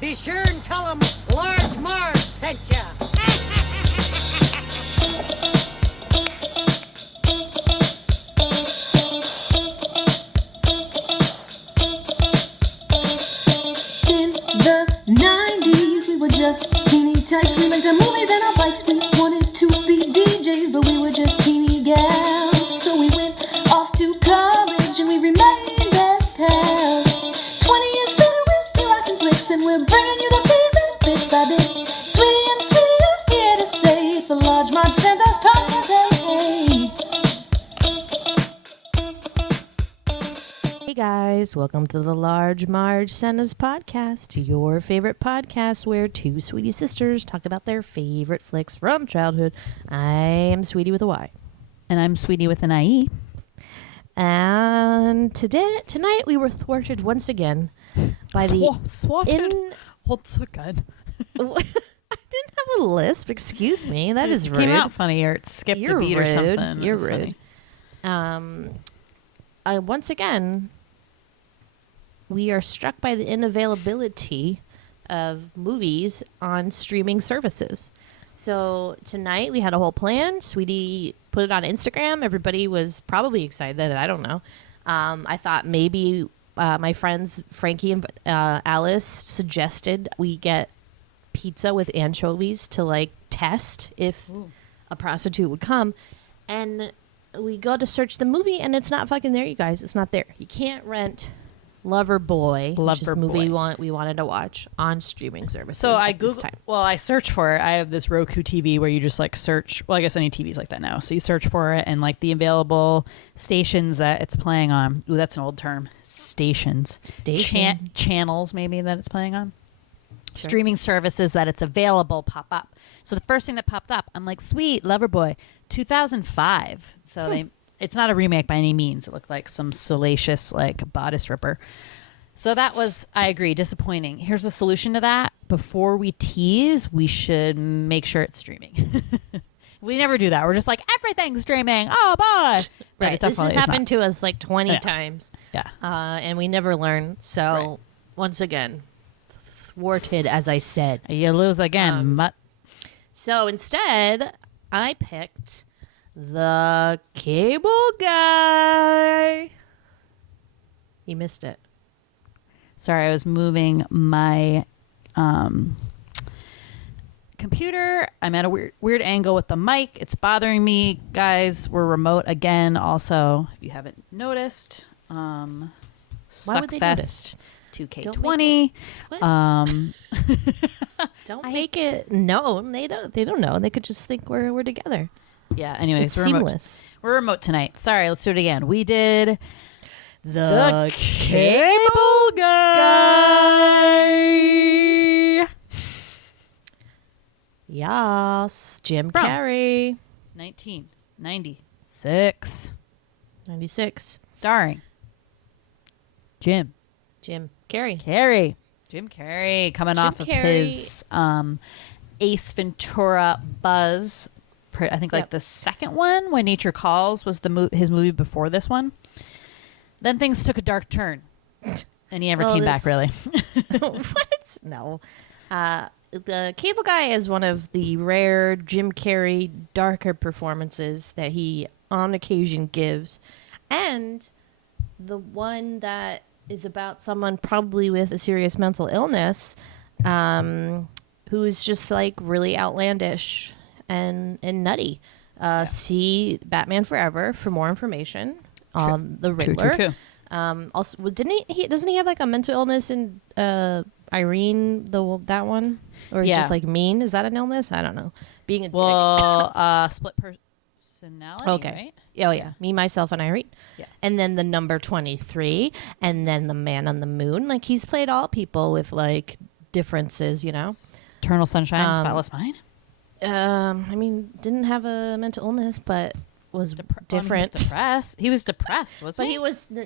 Be sure and tell them Large Marge sent ya. In the 90s, we were just teeny tykes. We went to movies and our bikes. We wanted to be DJs, but we were just teeny gals. So we went off to college and we remained best pals. 20 years later, we're still watching flicks and we're bringing you the favorite bit by bit. Sweetie and Sweetie are here to say it's the Large Marge Santa's podcast. Hey, Hey guys, welcome to the Large Marge Santa's podcast, your favorite podcast where two sweetie sisters talk about their favorite flicks from childhood. I am Sweetie with a Y. And I'm Sweetie with an IE. And tonight we were thwarted once again by Swatted once again. I didn't have a lisp, excuse me. That is rude. Came out funny or it skipped You're a beat rude. or something. You're It was rude. funny. Once again, we are struck by the unavailability of movies on streaming services. So tonight we had a whole plan. Sweetie put it on Instagram. Everybody was probably excited. I don't know. I thought maybe my friends Frankie and Alice suggested we get pizza with anchovies to like test if a prostitute would come. And we go to search the movie and it's not fucking there, you guys. It's not there. You can't rent Lover Boy, which is the movie we wanted to watch on streaming services. So I Googled. I searched for it. I have this Roku TV where you just like search. Well, I guess any TV's like that now. So you search for it and like the available stations that it's playing on. Ooh, that's an old term. Stations. Channels maybe that it's playing on. Sure. Streaming services that it's available pop up. So the first thing that popped up, I'm like, sweet, Loverboy, 2005. So it's not a remake by any means. It looked like some salacious like bodice ripper. So that was, I agree, disappointing. Here's the solution to that. Before we tease, we should make sure it's streaming. We never do that. We're just like, everything's streaming. Oh, boy. Right. This has happened to us like 20 times. Yeah. And we never learn. So once again, thwarted, as I said. You lose again. So instead, I picked The Cable Guy. You missed it. Sorry, I was moving my computer. I'm at a weird angle with the mic. It's bothering me. Guys, we're remote again. Also, if you haven't noticed, Why would they Suckfest notice? 2K20. Don't make it. No, they don't know. They could just think we're together. Yeah, anyways, It's we're seamless. We're remote tonight. Sorry, let's do it again. We did The Cable Guy. Yes, Jim From Carrey. 1996. 96. Starring Jim Carrey. Jim Carrey coming Jim off of his Ace Ventura buzz. I think like the second one, When Nature Calls, was his movie before this one. Then things took a dark turn, and he never came back really. What? No. The Cable Guy is one of the rare Jim Carrey darker performances that he on occasion gives, and the one that is about someone probably with a serious mental illness, who is just like really outlandish and nutty. See Batman Forever for more information on the Riddler. True. Also, doesn't he have like a mental illness in Irene, that one, or it's just like mean? Is that an illness? I don't know. Being a dick. Split personality. Okay. Right? Oh yeah, me, myself, and Irene. Yeah. And then the number 23, and then the Man on the Moon. Like he's played all people with like differences, you know. Eternal Sunshine, Spotless Mind. I mean, didn't have a mental illness, but was different. He was depressed, wasn't But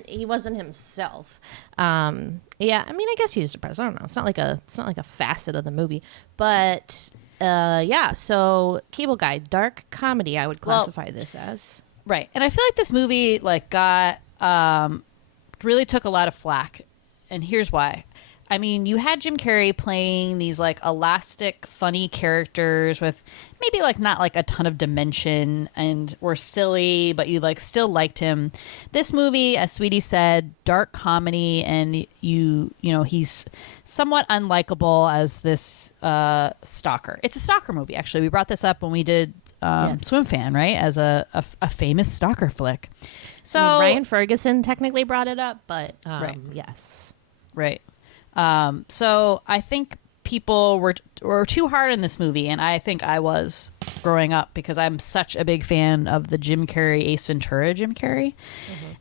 he wasn't himself. Yeah, I mean, I guess he was depressed. I don't know. It's not like a facet of the movie, but yeah. So Cable Guy, dark comedy, I would classify this as. Right, and I feel like this movie like got really took a lot of flack, and here's why. I mean, you had Jim Carrey playing these like elastic, funny characters with maybe like not like a ton of dimension and were silly, but you like still liked him. This movie, as Sweetie said, dark comedy, and you know, he's somewhat unlikable as this stalker. It's a stalker movie, actually. We brought this up when we did Swim Fan, right? As a famous stalker flick. So I mean, Ryan Ferguson technically brought it up, but Right. yes. Right. So I think people were too hard on this movie, and I think I was growing up because I'm such a big fan of the Jim Carrey, Ace Ventura Jim Carrey,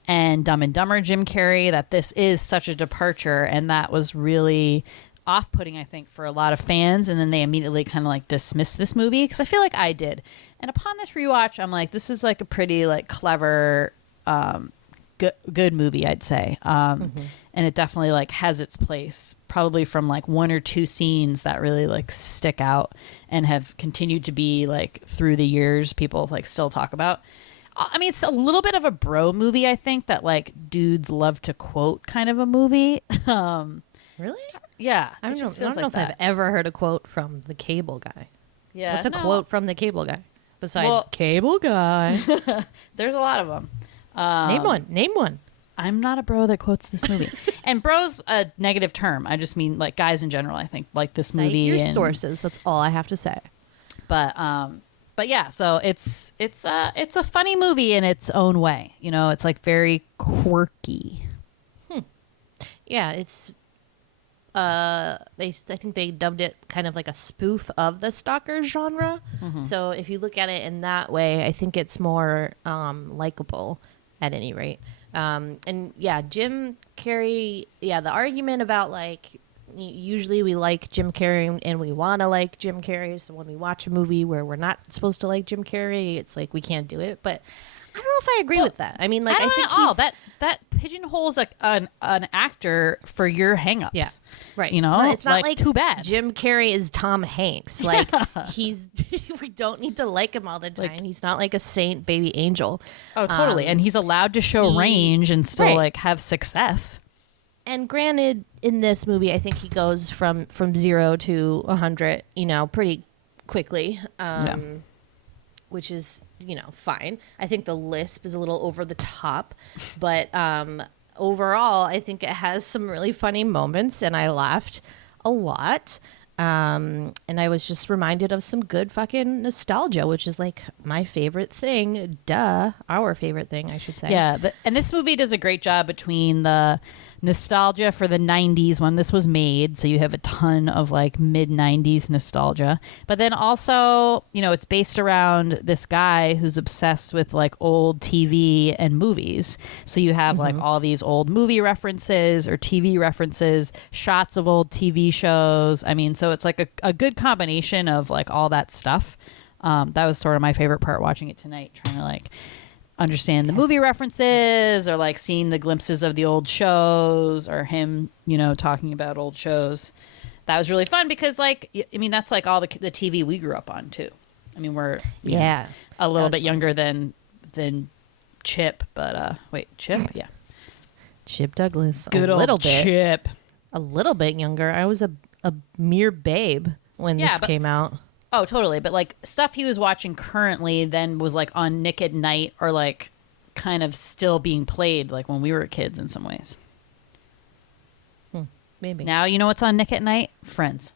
and Dumb and Dumber Jim Carrey, that this is such a departure, and that was really off-putting, I think, for a lot of fans, and then they immediately kind of like dismissed this movie, because I feel like I did. And upon this rewatch, I'm like, this is like a pretty like clever good movie, I'd say. And it definitely like has its place, probably from like one or two scenes that really like stick out and have continued to be like through the years people like still talk about. I mean, it's a little bit of a bro movie, I think, that like dudes love to quote kind of a movie. Really? Yeah. I don't just know feels if like I've ever heard a quote from the Cable Guy. Yeah. What's a no. quote from the Cable Guy besides Well- Cable Guy? There's a lot of them. Name one. I'm not a bro that quotes this movie. And bro's a negative term. I just mean like guys in general, I think, like this Cite movie. your and- sources. That's all I have to say. But yeah, so it's a funny movie in its own way. You know, it's like very quirky. Yeah, it's I think they dubbed it kind of like a spoof of the stalker genre. So if you look at it in that way, I think it's more likable at any rate. And yeah, Jim Carrey, the argument about like usually we like Jim Carrey and we want to like Jim Carrey, so when we watch a movie where we're not supposed to like Jim Carrey, it's like we can't do it. But I don't know if I agree with that. I mean, like, I think all that pigeonholes like an actor for your hangups. Yeah, right. You know, it's not like too bad. Jim Carrey is Tom Hanks. Like he's, we don't need to like him all the time. Like- He's not like a saint baby angel. Oh, totally. And he's allowed to show range and still Right. like have success. And granted, in this movie, I think he goes from 0 to 100, you know, pretty quickly. Which is, you know, fine. I think the lisp is a little over the top, but overall, I think it has some really funny moments, and I laughed a lot. And I was just reminded of some good fucking nostalgia, which is like my favorite thing. Our favorite thing, I should say. Yeah, and this movie does a great job between the nostalgia for the 90s when this was made, so you have a ton of like mid 90s nostalgia, but then also, you know, it's based around this guy who's obsessed with like old TV and movies, so you have like all these old movie references or TV references, shots of old TV shows. I mean, so it's like a good combination of like all that stuff. That was sort of my favorite part watching it tonight, trying to like understand the movie references or like seeing the glimpses of the old shows or him, you know, talking about old shows. That was really fun because like, I mean, that's like all the TV we grew up on too. I mean, we're you know, a little bit younger than Chip, but wait, Chip? Yeah. Chip Douglas. Good a old little bit. Chip. A little bit younger. I was a mere babe when this came out. Oh, totally. But like stuff he was watching currently then was like on Nick at Night or like kind of still being played like when we were kids in some ways. Maybe. Now you know what's on Nick at Night? Friends.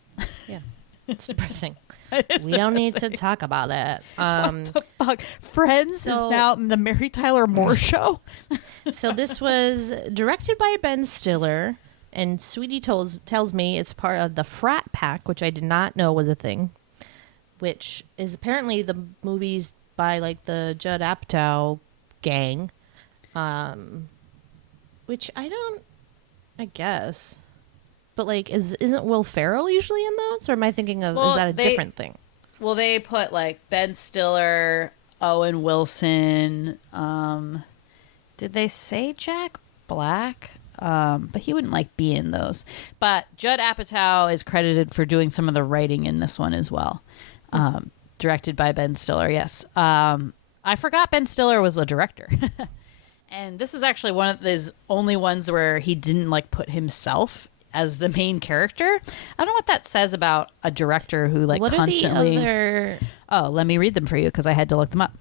Yeah. It's depressing. It's We don't need to talk about it. What the fuck? Friends so- is now the Mary Tyler Moore show? So this was directed by Ben Stiller, and Sweetie tells me it's part of the Frat Pack, which I did not know was a thing, which is apparently the movies by like the Judd Apatow gang, which I guess. But like, isn't Will Ferrell usually in those, or am I thinking of Well, is that a different thing? Well, they put like Ben Stiller, Owen Wilson. Did they say Jack Black? But he wouldn't like be in those. But Judd Apatow is credited for doing some of the writing in this one as well. Directed by Ben Stiller, yes. I forgot Ben Stiller was a director. And this is actually one of his only ones where he didn't like put himself as the main character. I don't know what that says about a director who like What constantly. are the other? Oh, let me read them for you because I had to look them up.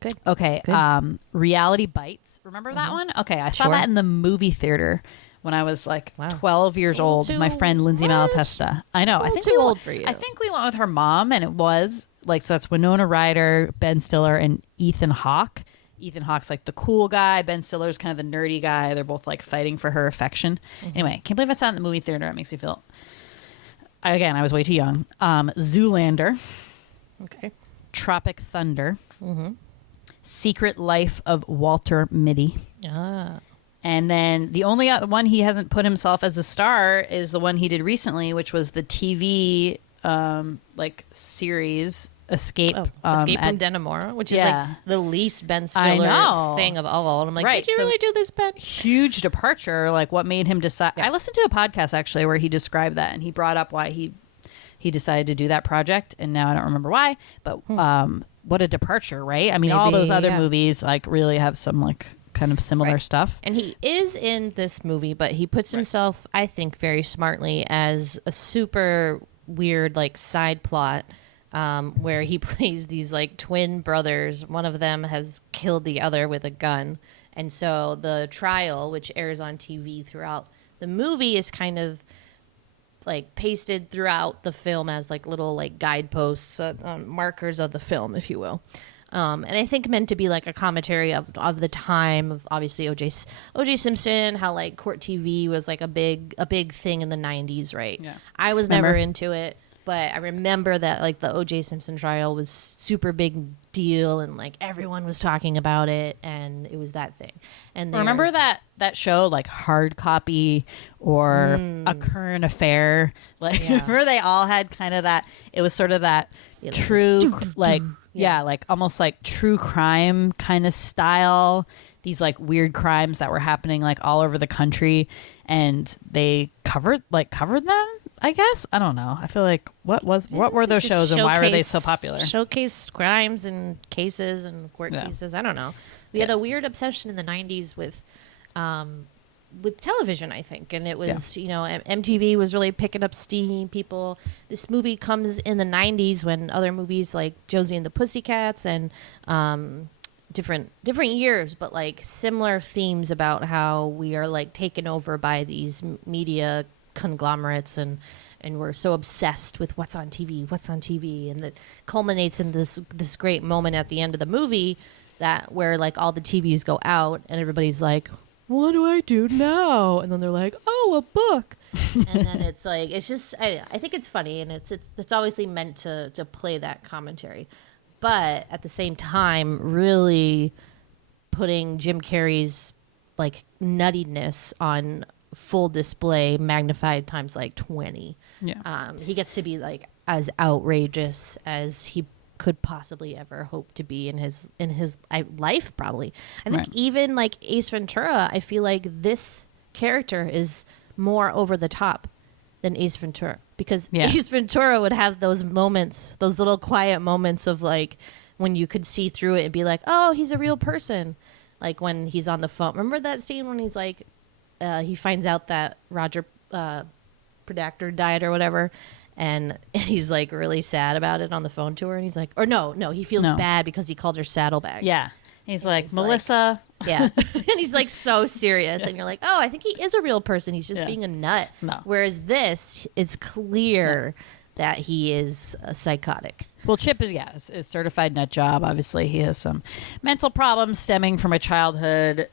Good. Okay. Good. Reality Bites. Remember that one? Okay, I saw Sure. that in the movie theater when I was like Wow. 12 years It's a little old. too- My friend Lindsay what? Malatesta. I know. It's a I little think too we old for you. I think we went with her mom, and it was like so. That's Winona Ryder, Ben Stiller, and Ethan Hawke. Ethan Hawke's like the cool guy. Ben Stiller's kind of the nerdy guy. They're both like fighting for her affection. Anyway, can't believe I saw it in the movie theater. It makes me feel. Again, I was way too young. Zoolander, Okay. Tropic Thunder, Secret Life of Walter Mitty. Ah. And then the only other one he hasn't put himself as a star is the one he did recently, which was the TV like series Escape. Escape from at- Denimora, which is Yeah. like the least Ben I Stiller know. thing of all. And I'm like, Right, did you so- really do this, Ben? Huge departure. Like what made him decide? I listened to a podcast actually where he described that, and he brought up why he decided to do that project, and now I don't remember why. But what a departure, right? I mean, all those Maybe, other yeah. movies like really have some like kind of similar Right. stuff. And he is in this movie, but he puts himself, I think, very smartly as a super weird like side plot where he plays these like twin brothers. One of them has killed the other with a gun. And so the trial, which airs on TV throughout the movie, is kind of like pasted throughout the film as like little like guideposts, markers of the film, if you will. And I think meant to be like a commentary of the time of obviously O.J. Simpson, how like court TV was like a big thing in the 90s, right? Yeah. I was Remember? never into it, but I remember that like the O.J. Simpson trial was super big deal, and like everyone was talking about it, and it was that thing. And Remember there's- that show like Hard Copy or A Current Affair? Like Yeah. remember they all had kind of that. It was sort of that true like like almost like true crime kind of style. These like weird crimes that were happening like all over the country, and they covered them. I guess I don't know. I feel like what were those Just shows and why were they so showcase- popular? Showcase crimes and cases and court Yeah. cases. I don't know. We had a weird obsession in the 90s with television, I think, and it was you know MTV was really picking up steam. People, this movie comes in the 90s when other movies like Josie and the Pussycats and different years, but like similar themes about how we are like taken over by these media conglomerates and we're so obsessed with what's on TV, and that culminates in this great moment at the end of the movie that where like all the TVs go out and everybody's like, what do I do now? And then they're like, oh, a book. And then it's like, it's just, I think it's funny, and it's obviously meant to play that commentary, but at the same time really putting Jim Carrey's like nuttiness on full display, magnified times like 20. Yeah. He gets to be like as outrageous as he could possibly ever hope to be in his life, probably. I think Right. even like Ace Ventura, I feel like this character is more over the top than Ace Ventura, because Yeah. Ace Ventura would have those moments, those little quiet moments of like when you could see through it and be like, oh, he's a real person. Like when he's on the phone. Remember that scene when he's like, he finds out that Roger Predactor died or whatever, and he's like really sad about it on the phone to her, and he's like, or no, he feels No. bad because he called her Saddlebag. Yeah. He's like, he's like- Melissa. Yeah. And he's like so serious, and you're like, oh, I think he is a real person. He's just Yeah. being a nut. No. Whereas this, it's clear that he is a psychotic. Well, Chip is certified nut job. Obviously, he has some mental problems stemming from a childhood,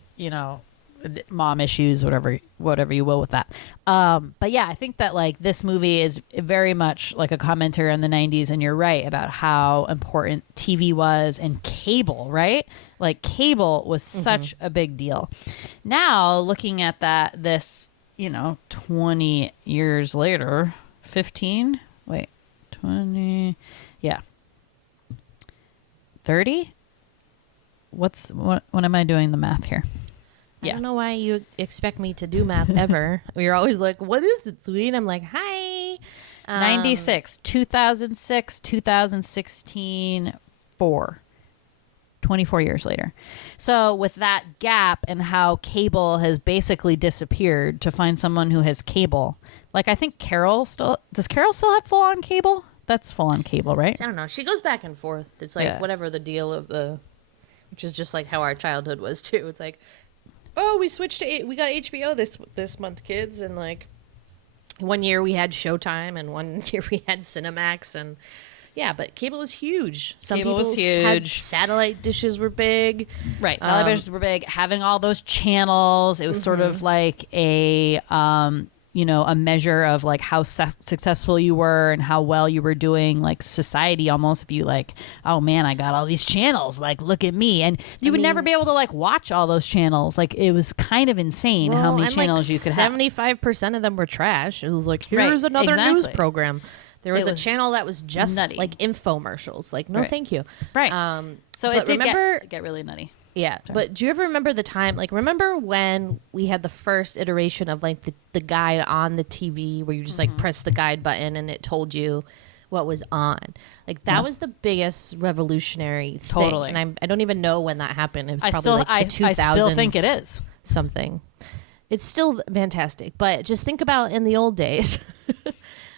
mom issues, whatever you will with that. But yeah, I think that like this movie is very much like a commentary on the 90s, and you're right about how important TV was and cable, right? Like cable was such a big deal. Now, looking at this, 20 years later, 15, wait, 20, yeah. 30? What am I doing the math here? I don't know why you expect me to do math ever. You're always like, what is it, sweet? I'm like, hi. 96, 2006, 2016, 4. 24 years later. So with that gap and how cable has basically disappeared, to find someone who has cable, like I think Carol still have full on cable? That's full on cable, right? I don't know. She goes back and forth. It's like whatever the deal of which is just like how our childhood was too. It's like, oh, we switched to we got HBO this month, kids, and like one year we had Showtime and one year we had Cinemax, and yeah, but cable was huge. Cable was had huge. satellite dishes were big. Right. Satellite dishes were big. Having all those channels, it was sort of like a a measure of like how successful you were and how well you were doing, like society almost. If you like, oh man, I got all these channels, like look at me, and you would never be able to like watch all those channels. Like it was kind of insane how many channels you could have. 75% of them were trash. It was like, here's another news program. There was a channel that was just nutty. Like infomercials. Like, no, thank you. Right. So it did get really nutty. Yeah, but do you ever remember the time, like, remember when we had the first iteration of, like, the guide on the TV where you just, like, press the guide button and it told you what was on? Like, that was the biggest revolutionary thing. Totally. And I don't even know when that happened. It was probably, the 2000s. I still think it is. Something. It's still fantastic. But just think about in the old days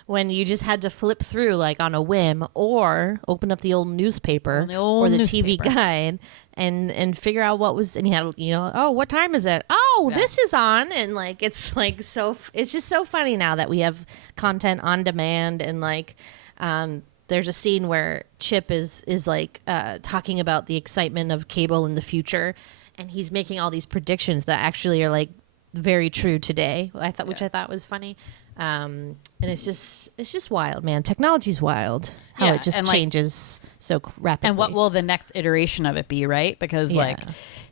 when you just had to flip through, like, on a whim, or open up the old newspaper or the TV guide and figure out what was, and you had, oh, what time is it? Oh, this is on. And like, it's like, it's just so funny now that we have content on demand. And like, there's a scene where Chip is like talking about the excitement of cable in the future, and he's making all these predictions that actually are like very true today. Which I thought was funny. And it's just wild, man. Technology's wild. How it just changes so rapidly. And what will the next iteration of it be, right? Because like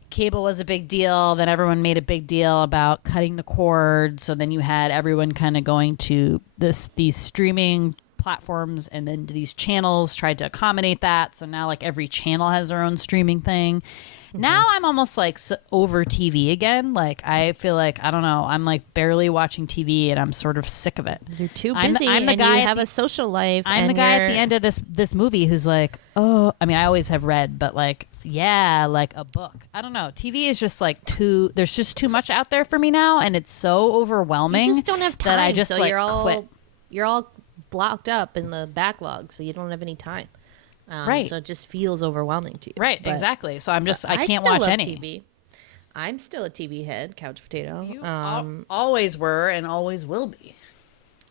cable was a big deal. Then everyone made a big deal about cutting the cord. So then you had everyone kind of going to these streaming platforms, and then these channels tried to accommodate that. So now like every channel has their own streaming thing. Now I'm almost like over TV again. Like I feel like, I don't know, I'm like barely watching TV and I'm sort of sick of it. You're too busy. I'm the guy. You have a social life. I'm the guy at the end of this movie who's like, oh, I mean, I always have read, but like, yeah, like a book. I don't know. TV is just like there's just too much out there for me now, and it's so overwhelming. You just don't have time. That I just so like quit. You're all blocked up in the backlog, so you don't have any time. Right. So it just feels overwhelming to you. Right, but, exactly. So I can't still watch love any. TV. I'm still a TV head, couch potato. You always were and always will be.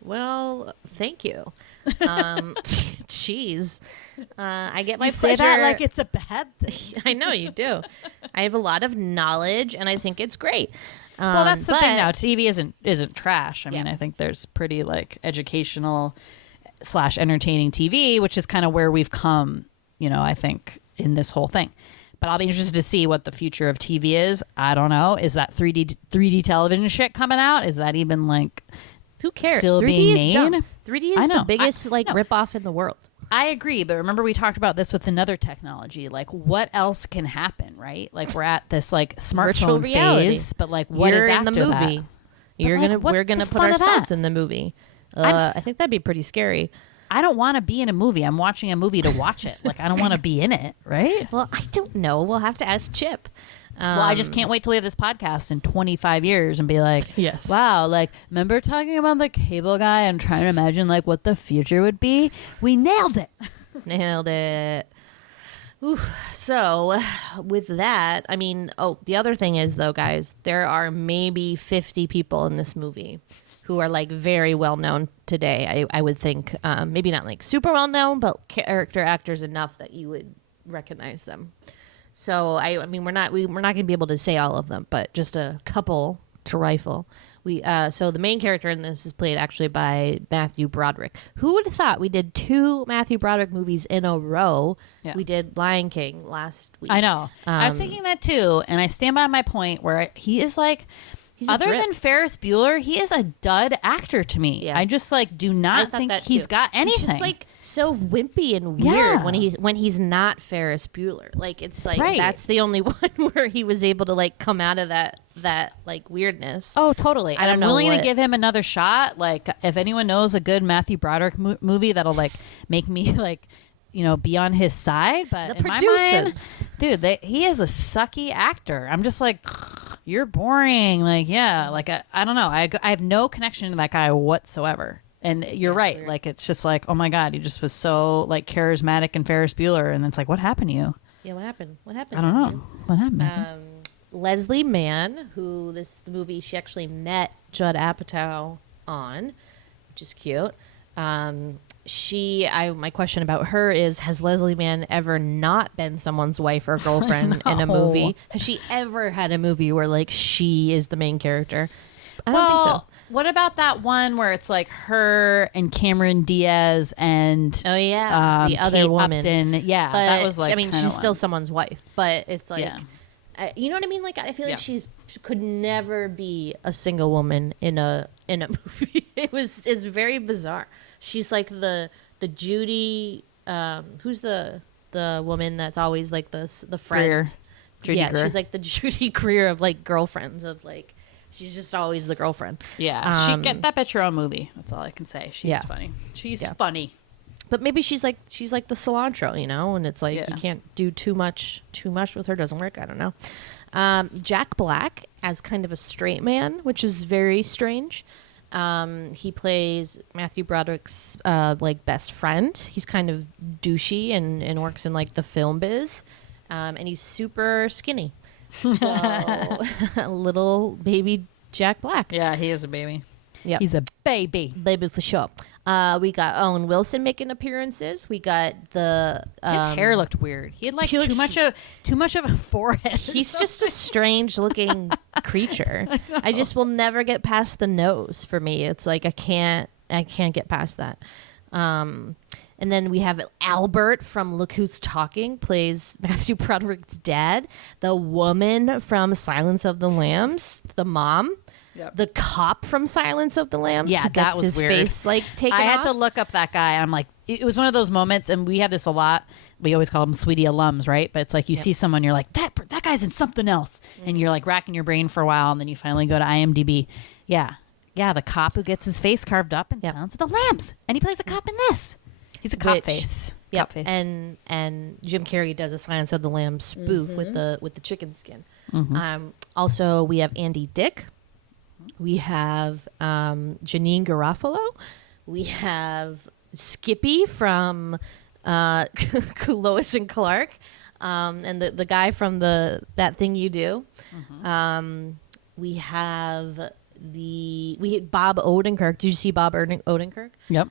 Well, thank you. Jeez. I get my you pleasure. Say that like it's a bad thing. I know you do. I have a lot of knowledge, and I think it's great. Well, that's the thing now. TV isn't trash. I mean, I think there's pretty like educational / entertaining TV, which is kind of where we've come, I think, in this whole thing. But I'll be interested to see what the future of TV is. I don't know. Is that 3D television shit coming out? Is that even like, who cares? Still 3D being is made? dumb. 3D is the biggest rip-off in the world. I agree, but remember we talked about this with another technology. Like, what else can happen, right? Like, we're at this like smartphone phase, but like, what is after in the movie? That? We're gonna put ourselves in the movie. I think that'd be pretty scary. I don't want to be in a movie. I'm watching a movie to watch it. Like, I don't want to be in it, right? Well, I don't know. We'll have to ask Chip. Well, I just can't wait till we have this podcast in 25 years and be like, yes, wow, like, remember talking about the cable guy and trying to imagine like what the future would be? We nailed it. Nailed it. Ooh. So with that, I mean, the other thing is though, guys, there are maybe 50 people in this movie who are like very well known today. I would think, maybe not like super well known, but character actors enough that you would recognize them. So I mean, we're not going to be able to say all of them, but just a couple to rifle. So the main character in this is played actually by Matthew Broderick. Who would have thought we did 2 Matthew Broderick movies in a row? Yeah. We did Lion King last week. I know. I was thinking that too, and I stand by my point where he is like, other than Ferris Bueller, he is a dud actor to me. Yeah. I just like do not think he's got anything. He's just like so wimpy and weird when he's not Ferris Bueller. Like it's like that's the only one where he was able to like come out of that like weirdness. Oh, totally. I'm willing to give him another shot. Like if anyone knows a good Matthew Broderick movie that'll like make me like be on his side, but The in my mind, producers. dude, he is a sucky actor. I'm just like, you're boring. Like, yeah, like I don't know. I have no connection to that guy whatsoever. And you're right. weird. Like, it's just like, oh my God, he just was so like charismatic and Ferris Bueller. And it's like, what happened to you? Yeah, what happened? What happened? I don't know. What happened? Leslie Mann, the movie she actually met Judd Apatow on, which is cute. My question about her is: has Leslie Mann ever not been someone's wife or girlfriend in a movie? Has she ever had a movie where like she is the main character? I don't think so. What about that one where it's like her and Cameron Diaz and Oh yeah, the other Kate woman. Upton. Yeah, But, that was like. I mean, kinda she's still one. someone's wife, but it's like, Yeah. you know what I mean? Like, I feel like Yeah. she could never be a single woman in a movie. It's very bizarre. She's like the Judy. Who's the woman that's always like the friend? Greer. Judy Greer. She's like the Judy Greer of like girlfriends of like. She's just always the girlfriend. Yeah, she get that bitch her own movie. That's all I can say. She's funny. She's funny. But maybe she's like the cilantro, and it's like Yeah. you can't do too much with her. Doesn't work. I don't know. Jack Black as kind of a straight man, which is very strange. He plays Matthew Broderick's like best friend. He's kind of douchey and works in like the film biz, and he's super skinny. So, little baby Jack Black. Yeah, he is a baby. Yeah, He's a baby. baby for sure. We got Owen Wilson making appearances. We got the His hair looked weird. He had like he too looks- much of a forehead. He's just a strange looking creature. I just will never get past the nose for me. It's like I can't get past that. And then we have Albert from Look Who's Talking, plays Matthew Broderick's dad. The woman from Silence of the Lambs, the mom. Yep. The cop from Silence of the Lambs. Yeah, who gets that was his weird. face like taken I had to off. look up that guy. And I'm like, it was one of those moments, and we had this a lot. We always call them sweetie alums, right? But it's like you see someone, you're like, that guy's in something else, and you're like racking your brain for a while, and then you finally go to IMDb. Yeah, the cop who gets his face carved up in Silence of the Lambs, and he plays a cop in this. He's a cop Which- face. Yep. Cop face. And Jim Carrey does a Silence of the Lambs spoof with the chicken skin. Mm-hmm. Also, we have Andy Dick. We have Janeane Garofalo. We have Skippy from Lois and Clark, and the guy from That Thing You Do. We have Bob Odenkirk. Did you see Bob Odenkirk? Yep.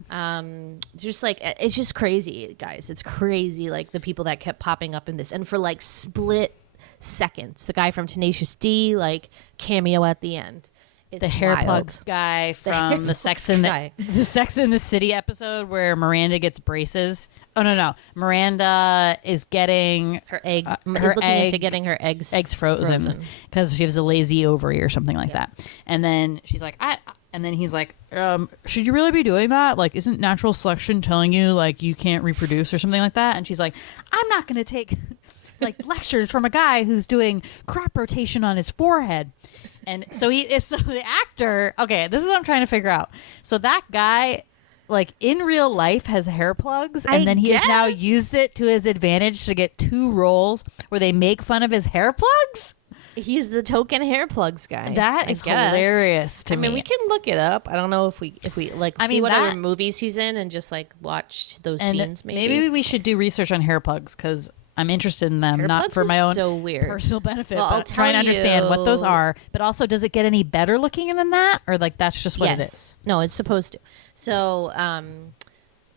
Just like it's just crazy, guys. It's crazy, like the people that kept popping up in this, and for like split seconds, the guy from Tenacious D like cameo at the end. It's The hair wild. plugs guy from the Sex guy. the Sex in the City episode where Miranda gets braces. Oh no, Miranda is getting Her egg. her is looking into egg- getting her eggs frozen because she has a lazy ovary or something like that. And then she's like, and then he's like, should you really be doing that? Like, isn't natural selection telling you like you can't reproduce or something like that? And she's like, I'm not going to take like lectures from a guy who's doing crop rotation on his forehead. And so the actor. Okay, this is what I'm trying to figure out. So that guy, like in real life, has hair plugs, and then he has now used it to his advantage to get 2 roles where they make fun of his hair plugs. He's the token hair plugs guy. That I is guess. hilarious to I me. mean, we can look it up. I don't know if we like I see mean, whatever that- movies he's in and just like watch those and scenes. Maybe we should do research on hair plugs because I'm interested in them, Hair not plugs for my is own so weird. personal benefit, Well, I'll but trying to tell understand what those you- are. But also, does it get any better looking than that, or like that's just what it is? No, it's supposed to. So,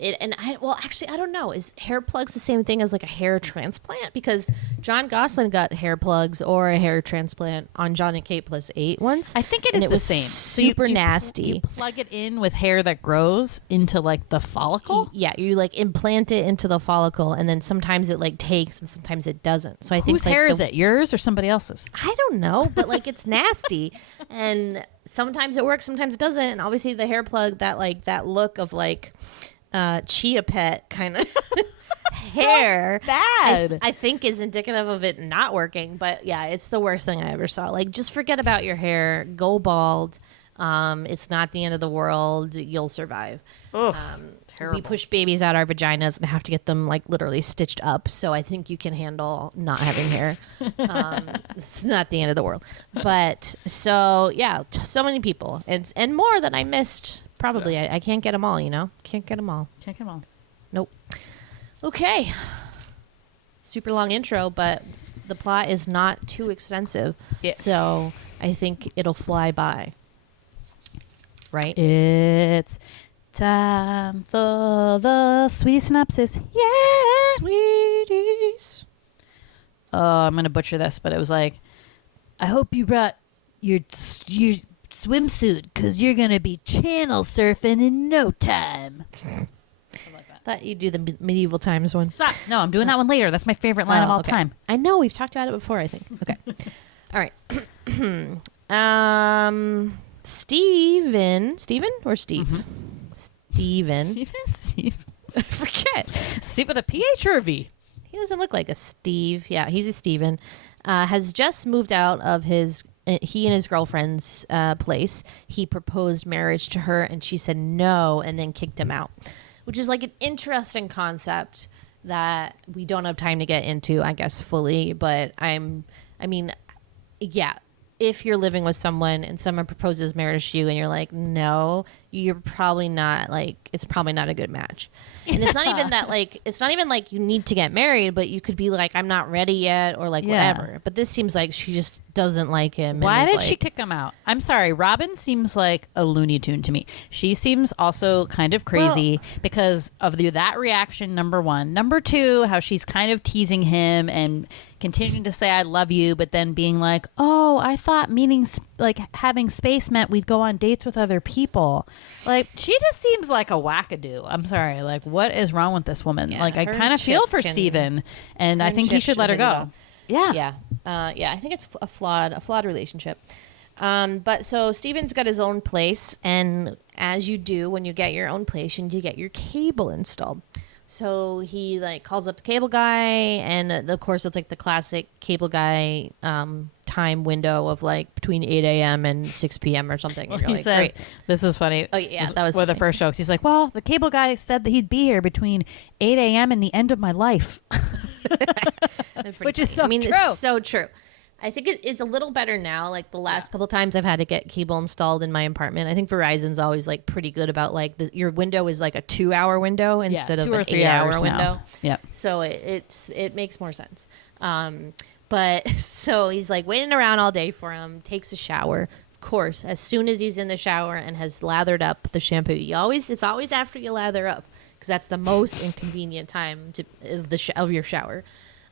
actually, I don't know. Is hair plugs the same thing as like a hair transplant? Because John Gosling got hair plugs or a hair transplant on John and Kate Plus 8 once. I think it and is it the was same. Super nasty. You plug it in with hair that grows into like the follicle. Yeah, you like implant it into the follicle, and then sometimes it like takes, and sometimes it doesn't. So I think Whose hair is it? Yours or somebody else's? I don't know, but like it's nasty, and sometimes it works, sometimes it doesn't. And obviously, the hair plug, that look of like chia pet kind of hair, bad. I think is indicative of it not working. But yeah, it's the worst thing I ever saw. Like, just forget about your hair, go bald. It's not the end of the world. You'll survive. Terrible. We push babies out our vaginas and have to get them like literally stitched up. So I think you can handle not having hair. It's not the end of the world. But so yeah, so many people and more that I missed. Probably I can't get them all. Can't get them all. Can't get them all. Nope. Okay. Super long intro, but the plot is not too extensive. Yeah. So I think it'll fly by. Right? It's time for the sweetie synopsis. Yeah. Sweeties. Oh, I'm going to butcher this, but it was like, I hope you brought your swimsuit because you're going to be channel surfing in no time. Thought you'd do the medieval times one. Stop. No, I'm doing that one later. That's my favorite line of all okay. time. I know. We've talked about it before, I think. Okay. All right. Steven or Steve? Steven. Steve. I forget. Steve with a PH or a V? He doesn't look like a Steve. Yeah, he's a Steven. Has just moved out of he and his girlfriend's place. He proposed marriage to her and she said no and then kicked him out, which is like an interesting concept that we don't have time to get into, I guess, fully. But yeah, if you're living with someone and someone proposes marriage to you and you're like, no, you're probably not it's probably not a good match. And it's not even that it's not even like you need to get married, but you could be like, I'm not ready yet or whatever. But this seems like she just doesn't like him. Why did she kick him out? I'm sorry. Robin seems like a Looney Tune to me. She seems also kind of crazy because of that reaction, number one. Number two, how she's kind of teasing him and continuing to say, I love you, but then being like, oh, I thought having space meant we'd go on dates with other people. She just seems like a wackadoo. I'm sorry. What is wrong with this woman? Yeah, I kind of feel for Steven, and I think he should let her go. Yeah. I think it's a flawed relationship. But so Steven's got his own place, and as you do when you get your own place, and you get your cable installed. So he calls up the cable guy, and of course it's the classic cable guy time window of between 8 a.m. and 6 p.m. or something. Well, and you're he says, great. This is funny. Oh yeah, that was one of the first jokes. He's like, well, the cable guy said that he'd be here between 8 a.m. and the end of my life. Which is so true. It's so true. I think it's a little better now. The last couple times I've had to get cable installed in my apartment, I think Verizon's always pretty good about your window is a 2-hour window instead of 2 or an 3 8-hour hours window. now. Yep. So it makes more sense. But so he's waiting around all day for him, takes a shower. Of course, as soon as he's in the shower and has lathered up the shampoo, it's always after you lather up because that's the most inconvenient time of your shower.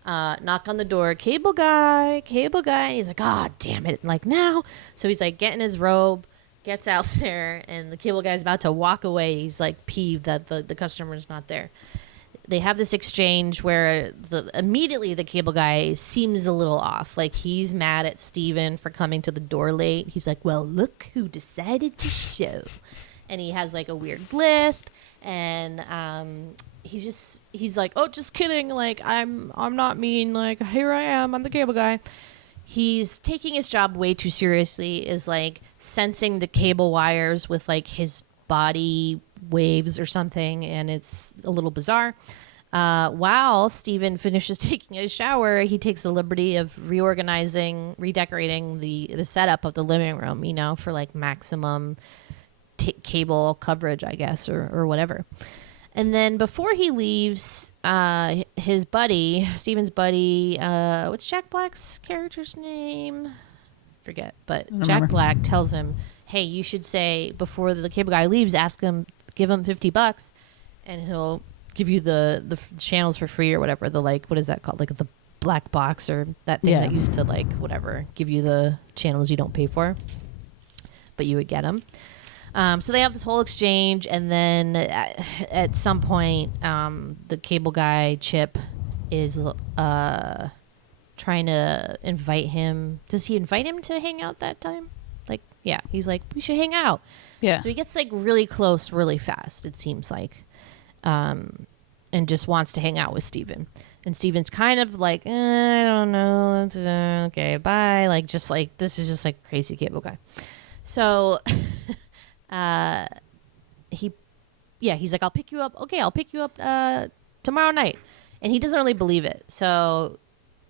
Knock on the door, cable guy. He's like, God damn it. Now. So he's getting his robe, gets out there, and the cable guy's about to walk away. He's peeved that the customer's not there. They have this exchange where immediately the cable guy seems a little off. He's mad at Steven for coming to the door late. He's like, well, look who decided to show. And he has a weird lisp, and he's like, oh, just kidding. I'm not mean. Here I am. I'm the cable guy. He's taking his job way too seriously, is sensing the cable wires with his body waves or something. And it's a little bizarre. While Steven finishes taking a shower, he takes the liberty of redecorating the setup of the living room, for maximum cable coverage, I guess, or whatever. And then before he leaves, his buddy, Steven's buddy, what's Jack Black's character's name? Forget. But Jack Black tells him, hey, you should say, before the cable guy leaves, give him $50 and he'll give you the channels for free or whatever. The what is that called? The black box or that thing that used to whatever, give you the channels you don't pay for, but you would get them. So they have this whole exchange, and then at some point, the cable guy, Chip, is trying to invite him. Does he invite him to hang out that time? Yeah, he's like, we should hang out. Yeah. So he gets really close really fast, it seems like, and just wants to hang out with Steven. And Steven's kind of I don't know. Okay, bye. This is just crazy cable guy. So... he yeah, he's like, I'll pick you up. Okay, I'll pick you up tomorrow night. And he doesn't really believe it. So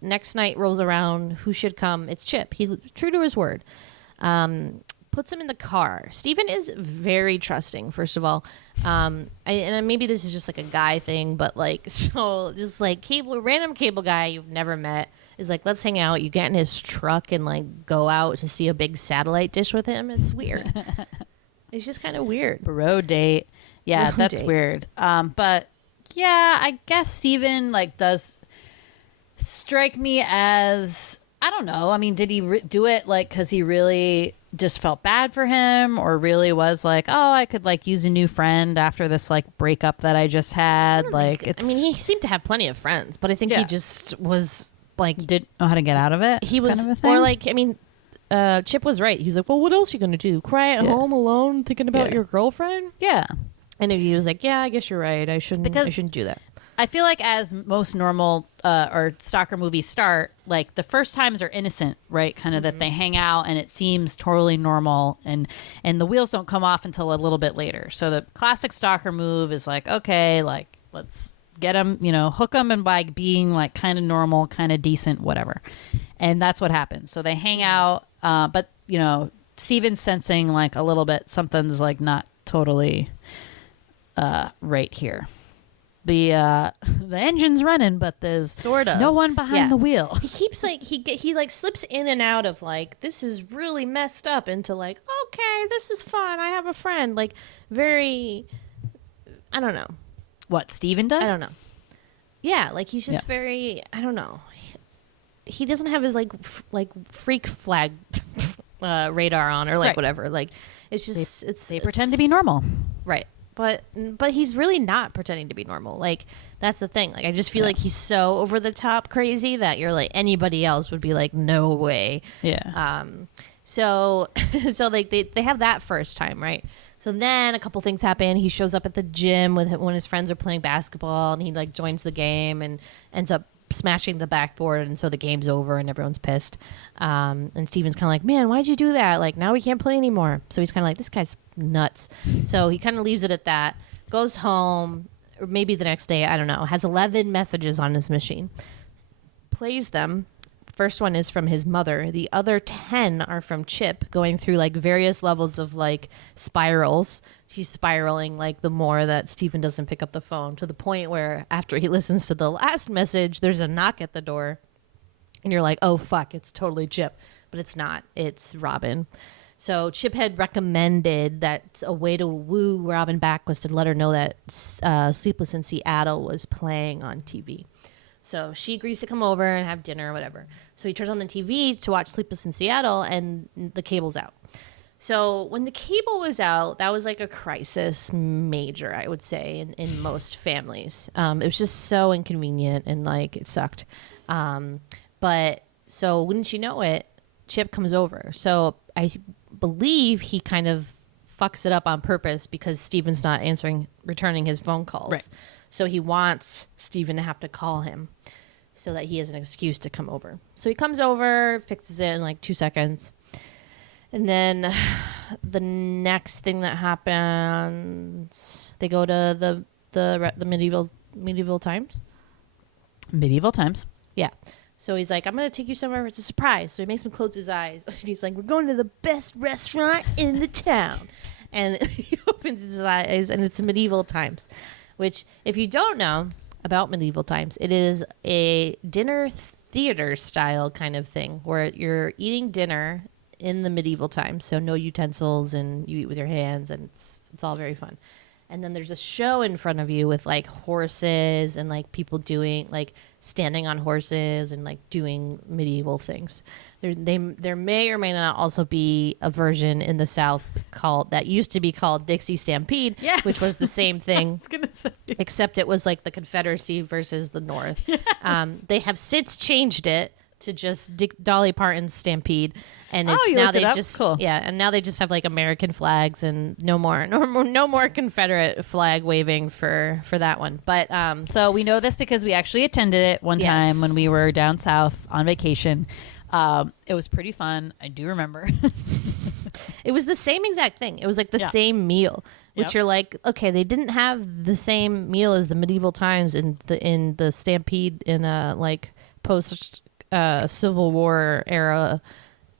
next night rolls around. Who should come? It's Chip. He true to his word. Puts him in the car. Steven is very trusting, first of all. And maybe this is just like a guy thing, but like, so this like random cable guy you've never met is like, let's hang out. You get in his truck and like go out to see a big satellite dish with him. It's weird. It's just kind of weird. Bro date. Yeah, that's weird. But yeah, I guess Steven like does strike me as, I don't know. I mean, did he do it like because he really just felt bad for him, or really was like, oh, I could like use a new friend after this like breakup that I just had? I mean, he seemed to have plenty of friends, but I think he just was like, didn't know how to get out of it. He was, kind of a thing? or like, I mean, Chip was right. He was like, well, what else are you gonna do? Cry at home alone, thinking about your girlfriend? Yeah. And he was like, yeah, I guess you're right. I shouldn't do that. I feel like as most normal or stalker movies start, like the first times are innocent, right? Kind of that they hang out and it seems totally normal, and the wheels don't come off until a little bit later. So the classic stalker move is like, okay, like let's get them, hook them, and by being like kind of normal, kind of decent, whatever. And that's what happens. So they hang out, but Steven's sensing like a little bit something's like not totally right here. The engine's running, but there's sort of no one behind the wheel. He keeps like he like slips in and out of like, this is really messed up, into like, okay, this is fun, I have a friend. Like very, I don't know. What Steven does? I don't know. Yeah, like he's just very, I don't know. He doesn't have his like freak flag radar on, or like whatever. Like it's just they pretend to be normal, right? But he's really not pretending to be normal. Like that's the thing. Like I just feel like he's so over the top crazy that you're like, anybody else would be like, no way. Yeah. So like they have that first time, right? So then a couple things happen. He shows up at the gym when his friends are playing basketball, and he like joins the game and ends up smashing the backboard, and so the game's over and everyone's pissed. And Steven's kind of like, man, why'd you do that? Like now we can't play anymore. So he's kind of like, this guy's nuts. So he kind of leaves it at that, goes home, or maybe the next day, I don't know, has 11 messages on his machine, plays them. First one is from his mother. The other 10 are from Chip, going through like various levels of like spirals. She's spiraling like the more that Steven doesn't pick up the phone, to the point where after he listens to the last message, there's a knock at the door and you're like, oh fuck, it's totally Chip. But it's not. It's Robin. So Chip had recommended that a way to woo Robin back was to let her know that Sleepless in Seattle was playing on TV. So she agrees to come over and have dinner or whatever. So he turns on the TV to watch Sleepless in Seattle, and the cable's out. So when the cable was out, that was like a crisis major, I would say, in most families. It was just so inconvenient, and like it sucked. But so wouldn't you know it, Chip comes over. So I believe he kind of fucks it up on purpose because Steven's not returning his phone calls. Right. So he wants Steven to have to call him so that he has an excuse to come over. So he comes over, fixes it in like 2 seconds. And then the next thing that happens, they go to the medieval times. Medieval times. Yeah. So he's like, I'm going to take you somewhere. It's a surprise. So he makes him close his eyes. He's like, we're going to the best restaurant in the town. And he opens his eyes, and it's medieval times. Which, if you don't know about medieval times, it is a dinner theater style kind of thing where you're eating dinner in the medieval times. So no utensils, and you eat with your hands, and it's all very fun. And then there's a show in front of you with like horses and like people doing like standing on horses and like doing medieval things. There may or may not also be a version in the South that used to be called Dixie Stampede, which was the same thing, I was gonna say. Except it was like the Confederacy versus the North. Yes. They have since changed it to just Dolly Parton's Stampede, and it's now they just cool. And now they just have like American flags and no more Confederate flag waving for that one. But so we know this because we actually attended it one time when we were down south on vacation. It was pretty fun. I do remember. It was the same exact thing. It was like the same meal which you're like, okay, they didn't have the same meal as the medieval times in the Stampede in like post Civil War era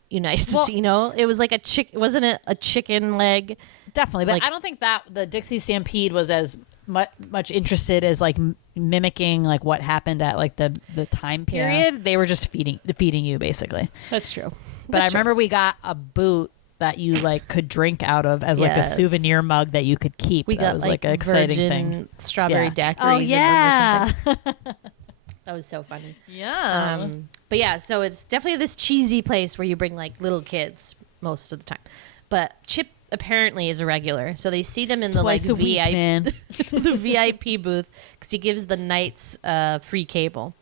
United States. It was like wasn't it a chicken leg? Definitely, but I don't think that the Dixie Stampede was as much interested as like mimicking like what happened at like the time period. Yeah. They were just feeding you basically. That's true. But I remember we got a boot that you like could drink out of as like a souvenir mug that you could keep. We got was like an exciting thing. Strawberry daiquiris. Oh yeah. That was so funny. Yeah. But yeah, so it's definitely this cheesy place where you bring like little kids most of the time. But Chip apparently is a regular, so they see them in the like VIP, the VIP booth because he gives the knights free cable.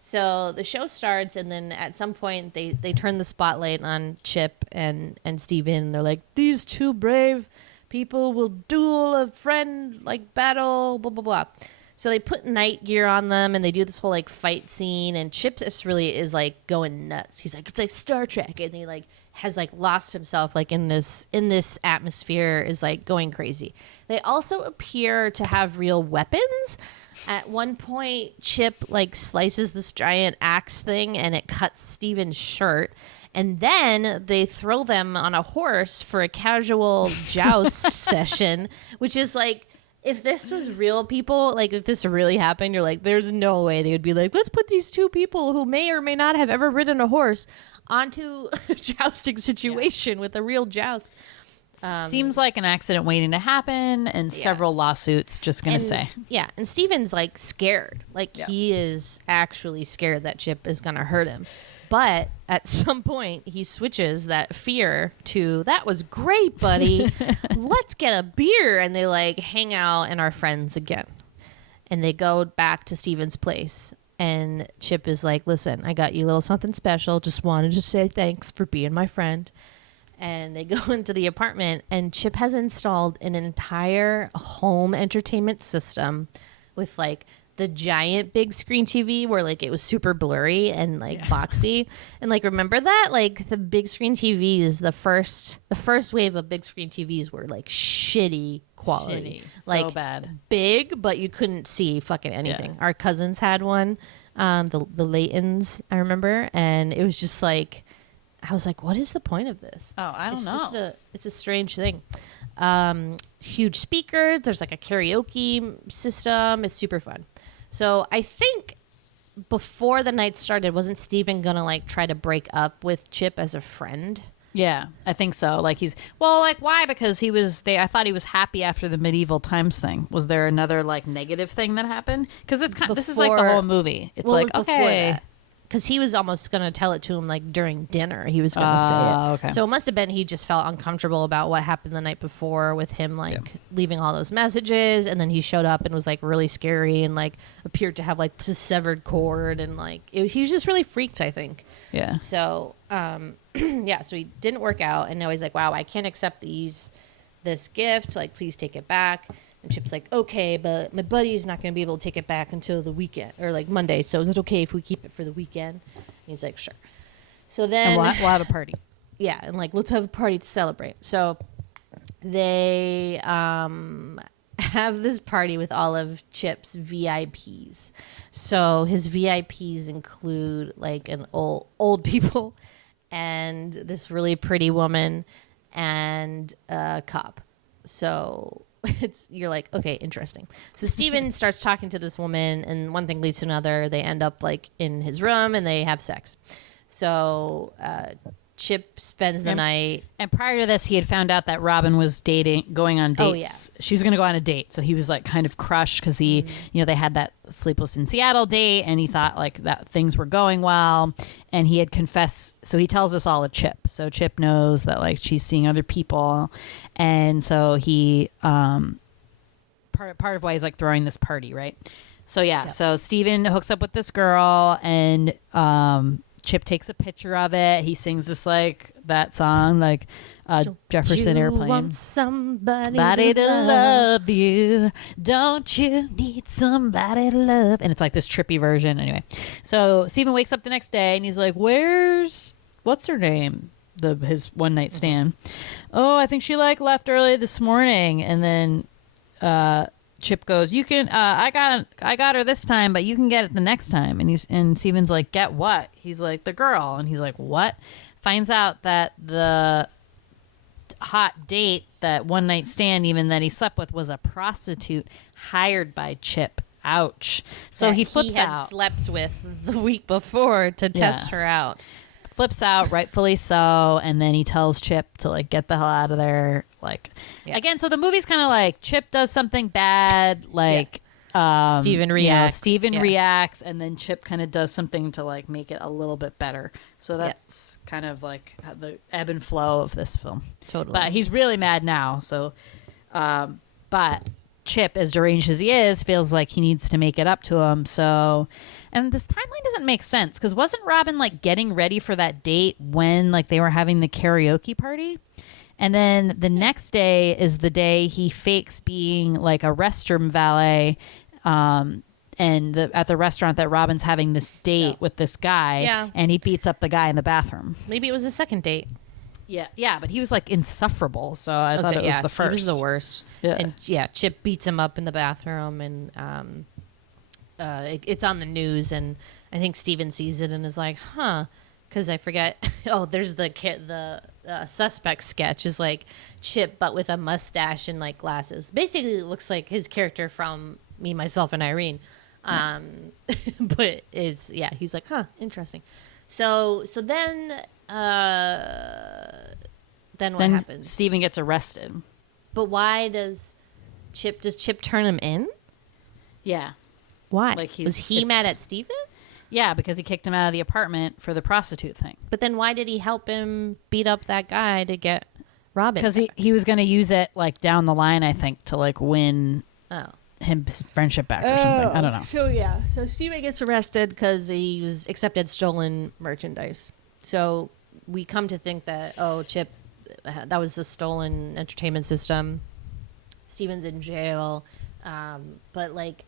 So the show starts, and then at some point they turn the spotlight on Chip and Steven. And they're like, these two brave people will duel a friend like battle, blah blah blah. So they put night gear on them, and they do this whole like fight scene. And Chip just really is like going nuts. He's like, it's like Star Trek, and he like has like lost himself like in this atmosphere, is like going crazy. They also appear to have real weapons. At one point, Chip like slices this giant axe thing, and it cuts Steven's shirt. And then they throw them on a horse for a casual joust session, which is like, if this was real people, like if this really happened, you're like, there's no way they would be like, let's put these two people who may or may not have ever ridden a horse onto a jousting situation with a real joust. Seems like an accident waiting to happen, and several lawsuits, just going to say. Yeah, and Steven's like scared. Like he is actually scared that Chip is going to hurt him. But at some point, he switches that fear to, that was great, buddy. Let's get a beer. And they like hang out and are friends again. And they go back to Steven's place. And Chip is like, listen, I got you a little something special. Just wanted to say thanks for being my friend. And they go into the apartment, and Chip has installed an entire home entertainment system with like the giant big screen TV where like it was super blurry and like boxy. And like, remember that? Like the big screen TVs, the first wave of big screen TVs were like shitty quality. Like so bad. Big, but you couldn't see fucking anything. Our cousins had one, the Laytons, I remember. And it was just like, I was like, what is the point of this? Oh, I don't know. It's a strange thing. Huge speakers. There's like a karaoke system. It's super fun. So I think before the night started, wasn't Steven gonna like try to break up with Chip as a friend? Yeah, I think so. Like why? Because I thought he was happy after the medieval times thing. Was there another like negative thing that happened? Because this is like the whole movie. It's like, okay. Because he was almost going to tell it to him like during dinner. He was going to say it. Okay. So it must have been he just felt uncomfortable about what happened the night before with him like leaving all those messages. And then he showed up and was like really scary and like appeared to have like the severed cord. And like he was just really freaked, I think. Yeah. So, so he didn't work out. And now he's like, wow, I can't accept this gift. Like, please take it back. And Chip's like, okay, but my buddy's not going to be able to take it back until the weekend or like Monday. So is it okay if we keep it for the weekend? And he's like, sure. So then we'll have a party. Yeah. And like, let's have a party to celebrate. So they have this party with all of Chip's VIPs. So his VIPs include like an old people and this really pretty woman and a cop. So you're like, okay, interesting. So Steven starts talking to this woman, and one thing leads to another. They end up like in his room and they have sex. So Chip spends the night. And prior to this, he had found out that Robin was going on dates. Oh, yeah. She was going to go on a date. So he was like kind of crushed because they had that Sleepless in Seattle date, and he thought like that things were going well. And he had confessed. So he tells us all to Chip. So Chip knows that like she's seeing other people. And so he, part of why he's like throwing this party, right? So so Steven hooks up with this girl, and Chip takes a picture of it. He sings this like that song like Jefferson Airplane. Want somebody to love you. Don't you need somebody to love? And it's like this trippy version anyway. So Steven wakes up the next day and he's like, what's her name? his one night stand. Oh, I think she like left early this morning, and then Chip goes, "You can. I got her this time, but you can get it the next time." And Steven's like, "Get what?" He's like, "The girl." And he's like, "What?" Finds out that the hot date, that one night stand even that he slept with, was a prostitute hired by Chip. Ouch. So That he flips had out. slept with the week before to test her out. Flips out, rightfully so, and then he tells Chip to like get the hell out of there. Like again, so the movie's kind of like Chip does something bad, like Steven reacts. You know, Steven reacts, and then Chip kind of does something to like make it a little bit better. So that's kind of like the ebb and flow of this film. Totally. But he's really mad now. So, but Chip, as deranged as he is, feels like he needs to make it up to him. So. And this timeline doesn't make sense because wasn't Robin like getting ready for that date when like they were having the karaoke party? And then the next day is the day he fakes being like a restroom valet at the restaurant that Robin's having this date with this guy. Yeah. And he beats up the guy in the bathroom. Maybe it was a second date. Yeah, but he was like insufferable. So I thought it was the first. He was the worst. Yeah. And Chip beats him up in the bathroom, and it's on the news, and I think Steven sees it and is like, huh, because I forget. Oh, there's the suspect sketch is like Chip, but with a mustache and like glasses. Basically, it looks like his character from Me, Myself, and Irene. But he's like, huh, interesting. So then what happens? Steven gets arrested. But why does Chip turn him in? Yeah. Why? Like was he mad at Steven? Yeah, because he kicked him out of the apartment for the prostitute thing. But then why did he help him beat up that guy to get Robin? Because he was going to use it like down the line, I think, to like win his friendship back or something. I don't know. So Steven gets arrested because he was accepted stolen merchandise. So we come to think that Chip, that was a stolen entertainment system. Steven's in jail, but like.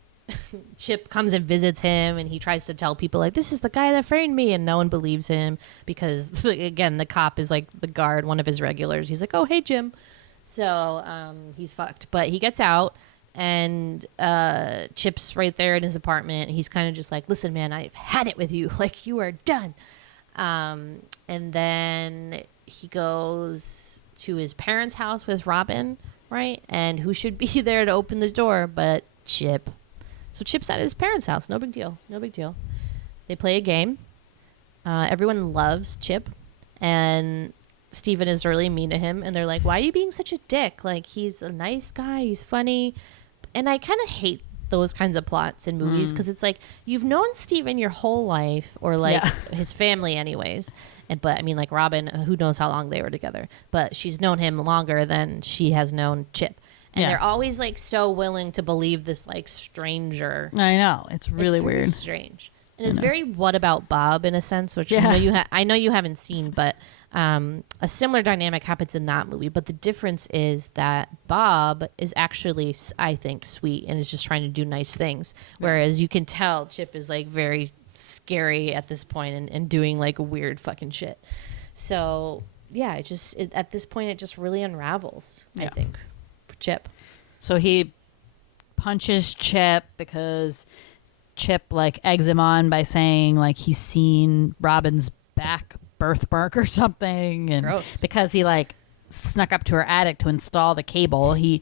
Chip comes and visits him, and he tries to tell people like, this is the guy that framed me, and no one believes him because again, the cop is like the guard, one of his regulars. He's like, oh, hey, Jim. So he's fucked, but he gets out, and Chip's right there in his apartment. He's kind of just like, listen, man, I've had it with you. Like, you are done. And then he goes to his parents' house with Robin, right? And who should be there to open the door but Chip. So Chip's at his parents' house. No big deal. They play a game. Everyone loves Chip. And Steven is really mean to him. And they're like, why are you being such a dick? Like, he's a nice guy. He's funny. And I kind of hate those kinds of plots in movies because it's like, you've known Steven your whole life, or like his family anyways. But I mean, like Robin, who knows how long they were together. But she's known him longer than she has known Chip. And they're always like so willing to believe this like stranger. I know, it's really weird, strange, and it's very What About Bob in a sense, which I know you haven't seen, but a similar dynamic happens in that movie. But the difference is that Bob is actually, I think, sweet and is just trying to do nice things, whereas you can tell Chip is like very scary at this point and doing like weird fucking shit. So yeah, at this point it just really unravels. I think. Chip. So he punches Chip because Chip like eggs him on by saying like he's seen Robin's back birthmark or something, and gross. Because he like snuck up to her attic to install the cable. He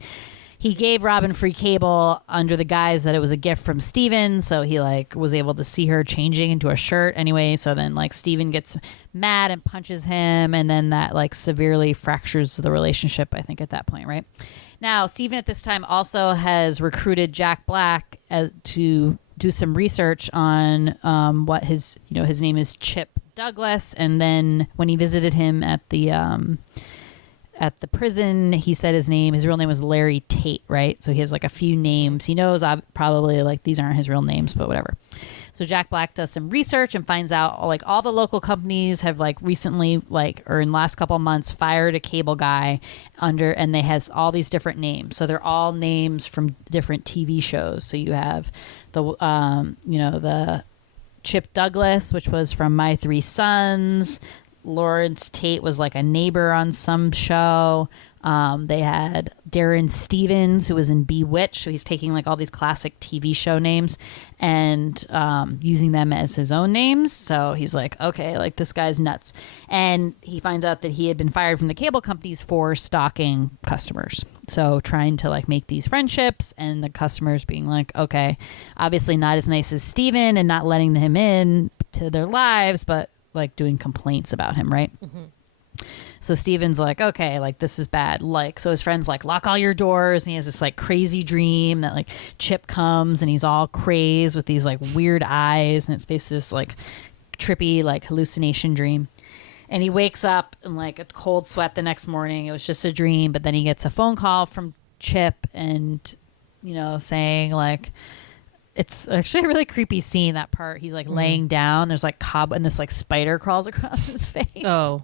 gave Robin free cable under the guise that it was a gift from Steven, so he like was able to see her changing into a shirt anyway. So then like Steven gets mad and punches him, and then that like severely fractures the relationship, I think, at that point, right? Now, Steven at this time also has recruited Jack Black to do some research on what his name is Chip Douglas. And then when he visited him at the prison, he said his real name was Larry Tate, right? So he has like a few names. He knows probably like these aren't his real names, but whatever. So Jack Black does some research and finds out like all the local companies have like recently or in the last couple of months fired a cable guy and they has all these different names. So they're all names from different TV shows. So you have the Chip Douglas, which was from My Three Sons, Lawrence Tate was like a neighbor on some show. They had Darren Stevens, who was in Bewitched. So he's taking like all these classic TV show names and using them as his own names. So he's like, okay, like this guy's nuts. And he finds out that he had been fired from the cable companies for stalking customers. So trying to like make these friendships, and the customers being like, okay, obviously not as nice as Steven and not letting him in to their lives, but like doing complaints about him, right? Mm-hmm. So Steven's like, okay, like this is bad. Like, so his friend's like, lock all your doors. And he has this like crazy dream that like Chip comes and he's all crazed with these like weird eyes. And it's basically this like trippy, like hallucination dream. And he wakes up in like a cold sweat the next morning. It was just a dream. But then he gets a phone call from Chip and, you know, saying like, it's actually a really creepy scene, that part. He's like laying down. There's like and this like spider crawls across his face. Oh.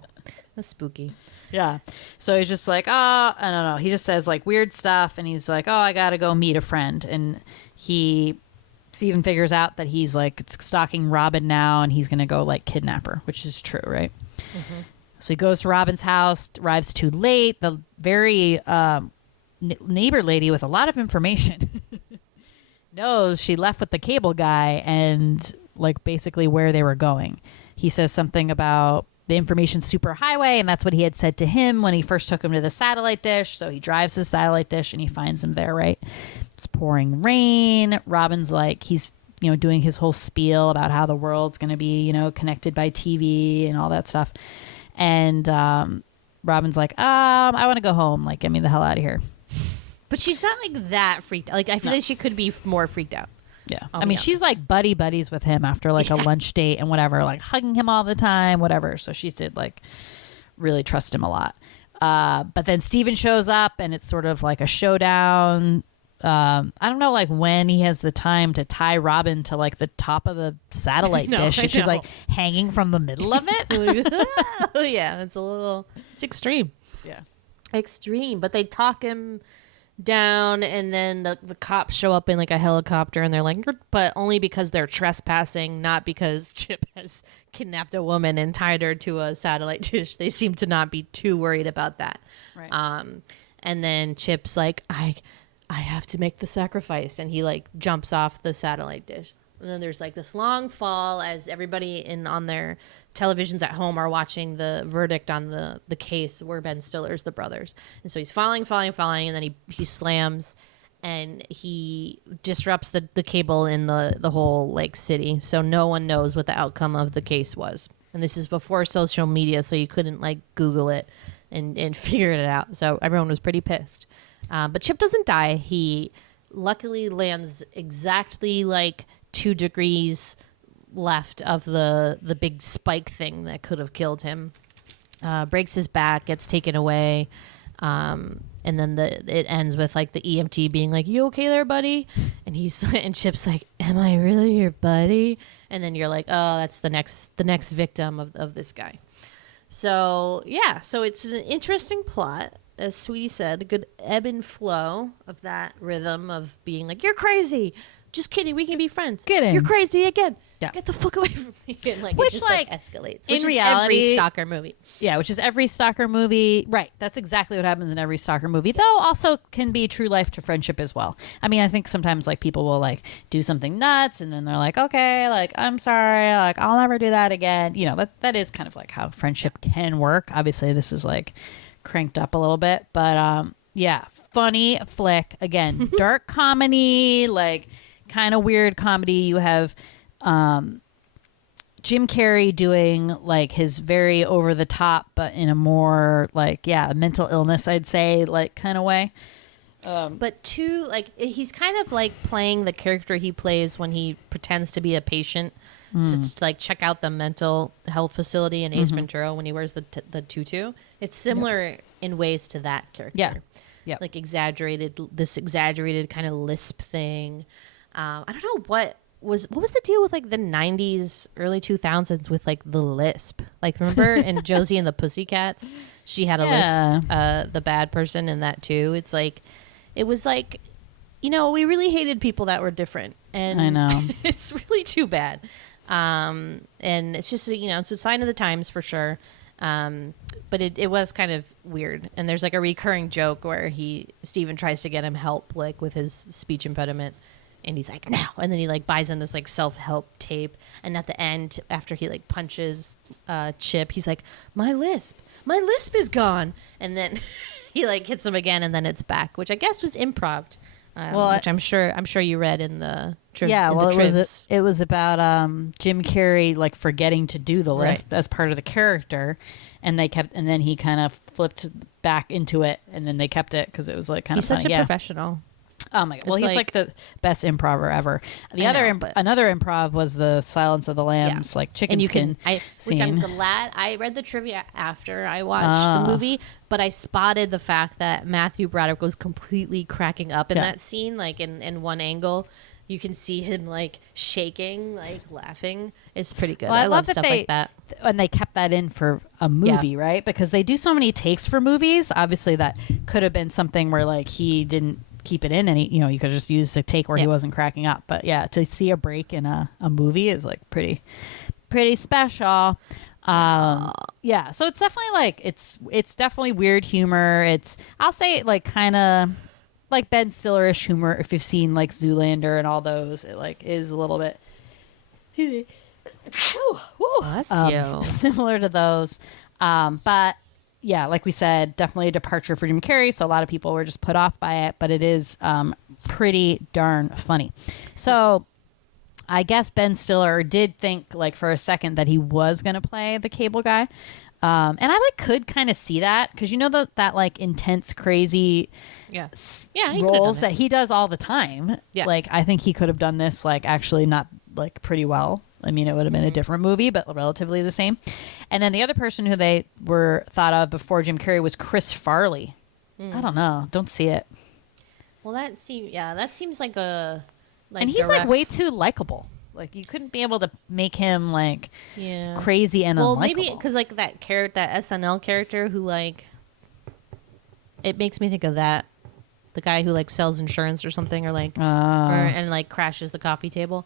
That's spooky. Yeah. So he's just like, oh, I don't know. He just says like weird stuff, and he's like, oh, I gotta go meet a friend. And Steven figures out that he's like stalking Robin now, and he's gonna go like kidnap her, which is true, right? Mm-hmm. So he goes to Robin's house, arrives too late. The very neighbor lady with a lot of information knows she left with the cable guy and like basically where they were going. He says something about the information superhighway, and that's what he had said to him when he first took him to the satellite dish. So he drives the satellite dish and he finds him there, right? It's pouring rain. Robin's like, he's, you know, doing his whole spiel about how the world's going to be, you know, connected by TV and all that stuff. And Robin's like, I want to go home. Like, get me the hell out of here. But she's not like that freaked out. Like, I feel like she could be more freaked out. Yeah. I mean, she's like buddies with him after like a lunch date and whatever, like hugging him all the time, whatever. So she did like really trust him a lot. But then Steven shows up and it's sort of like a showdown. I don't know like when he has the time to tie Robin to like the top of the satellite dish. She's like hanging from the middle of it. Oh, yeah. It's extreme. Yeah. Extreme. But they talk him down, and then the cops show up in like a helicopter, and they're like, but only because they're trespassing, not because Chip has kidnapped a woman and tied her to a satellite dish. They seem to not be too worried about that. Right. And then Chip's like, I have to make the sacrifice, and he like jumps off the satellite dish. And then there's like this long fall as everybody on their televisions at home are watching the verdict on the case where Ben Stiller's the brothers. And so he's falling, and then he slams and he disrupts the cable in the whole like city. So no one knows what the outcome of the case was. And this is before social media, so you couldn't like Google it and figure it out. So everyone was pretty pissed. But Chip doesn't die. He luckily lands exactly like 2 degrees left of the big spike thing that could have killed him. Breaks his back, gets taken away, and then it ends with like the EMT being like, "You okay there, buddy?" And and Chip's like, "Am I really your buddy?" And then you're like, "Oh, that's the next victim of this guy." So yeah, so it's an interesting plot. As Sweetie said, a good ebb and flow of that rhythm of being like, "You're crazy." Just kidding. We can be friends. Kidding. You're crazy again. Yeah. Get the fuck away from me. And like, Which it just like escalates. in Which reality, is every stalker movie. Yeah, which is every stalker movie. Right. That's exactly what happens in every stalker movie, though also can be true life to friendship as well. I mean, I think sometimes like people will like do something nuts and then they're like, okay, like I'm sorry, like I'll never do that again. You know, that is kind of like how friendship can work. Obviously, this is like cranked up a little bit, but yeah, funny flick. Again, dark comedy, like kind of weird comedy. You have Jim Carrey doing like his very over the top, but in a more like, yeah, mental illness, I'd say, like kind of way. But too, like he's kind of like playing the character he plays when he pretends to be a patient to like check out the mental health facility in Ace Ventura when he wears the tutu. It's similar in ways to that character. Yeah. Yeah. Like exaggerated kind of lisp thing. I don't know what was the deal with like the 90s, early 2000s with like the lisp. Like remember in Josie and the Pussycats, she had a lisp, the bad person in that too. It's like, it was like, you know, we really hated people that were different. And I know. It's really too bad. And it's just, you know, it's a sign of the times for sure. But it was kind of weird. And there's like a recurring joke where Steven tries to get him help like with his speech impediment. And he's like, no. And then he like buys in this like self-help tape. And at the end, after he like punches Chip, he's like, my lisp is gone. And then he like hits him again, and then it's back, which I guess was improv. Which I'm sure you read in the it was about Jim Carrey like forgetting to do the lisp as part of the character, and then he kind of flipped back into it, and then they kept it because it was like kind of such a professional. Oh my god! Well, he's like the best improver ever. Another improv was the Silence of the Lambs, like chicken skin scene. Which I'm glad I read the trivia after I watched the movie, but I spotted the fact that Matthew Broderick was completely cracking up in that scene, like in one angle. You can see him like shaking, like laughing. It's pretty good. Well, I love stuff like that. And they kept that in for a movie, right? Because they do so many takes for movies. Obviously, that could have been something where like he didn't keep it in any, you could just use a take where he wasn't cracking up. But yeah, to see a break in a movie is like pretty special. Yeah, so it's definitely like it's definitely weird humor. I'll say like kind of like Ben Stiller-ish humor. If you've seen like Zoolander and all those, it like is a little bit similar to those. But yeah, like we said, definitely a departure for Jim Carrey. So a lot of people were just put off by it, but it is pretty darn funny. So I guess Ben Stiller did think like for a second that he was going to play the cable guy. And I like could kind of see that because that like intense, crazy roles that he does all the time. Yeah. Like I think he could have done this like actually not like pretty well. I mean, it would have been a different movie, but relatively the same. And then the other person who they were thought of before Jim Carrey was Chris Farley. I don't know. Don't see it. Well, that seems like a... Like and he's like way too likable. Like you couldn't be able to make him like crazy and unlikable. Well, maybe because like that SNL character who like... It makes me think of that. The guy who like sells insurance or something or like... and like crashes the coffee table.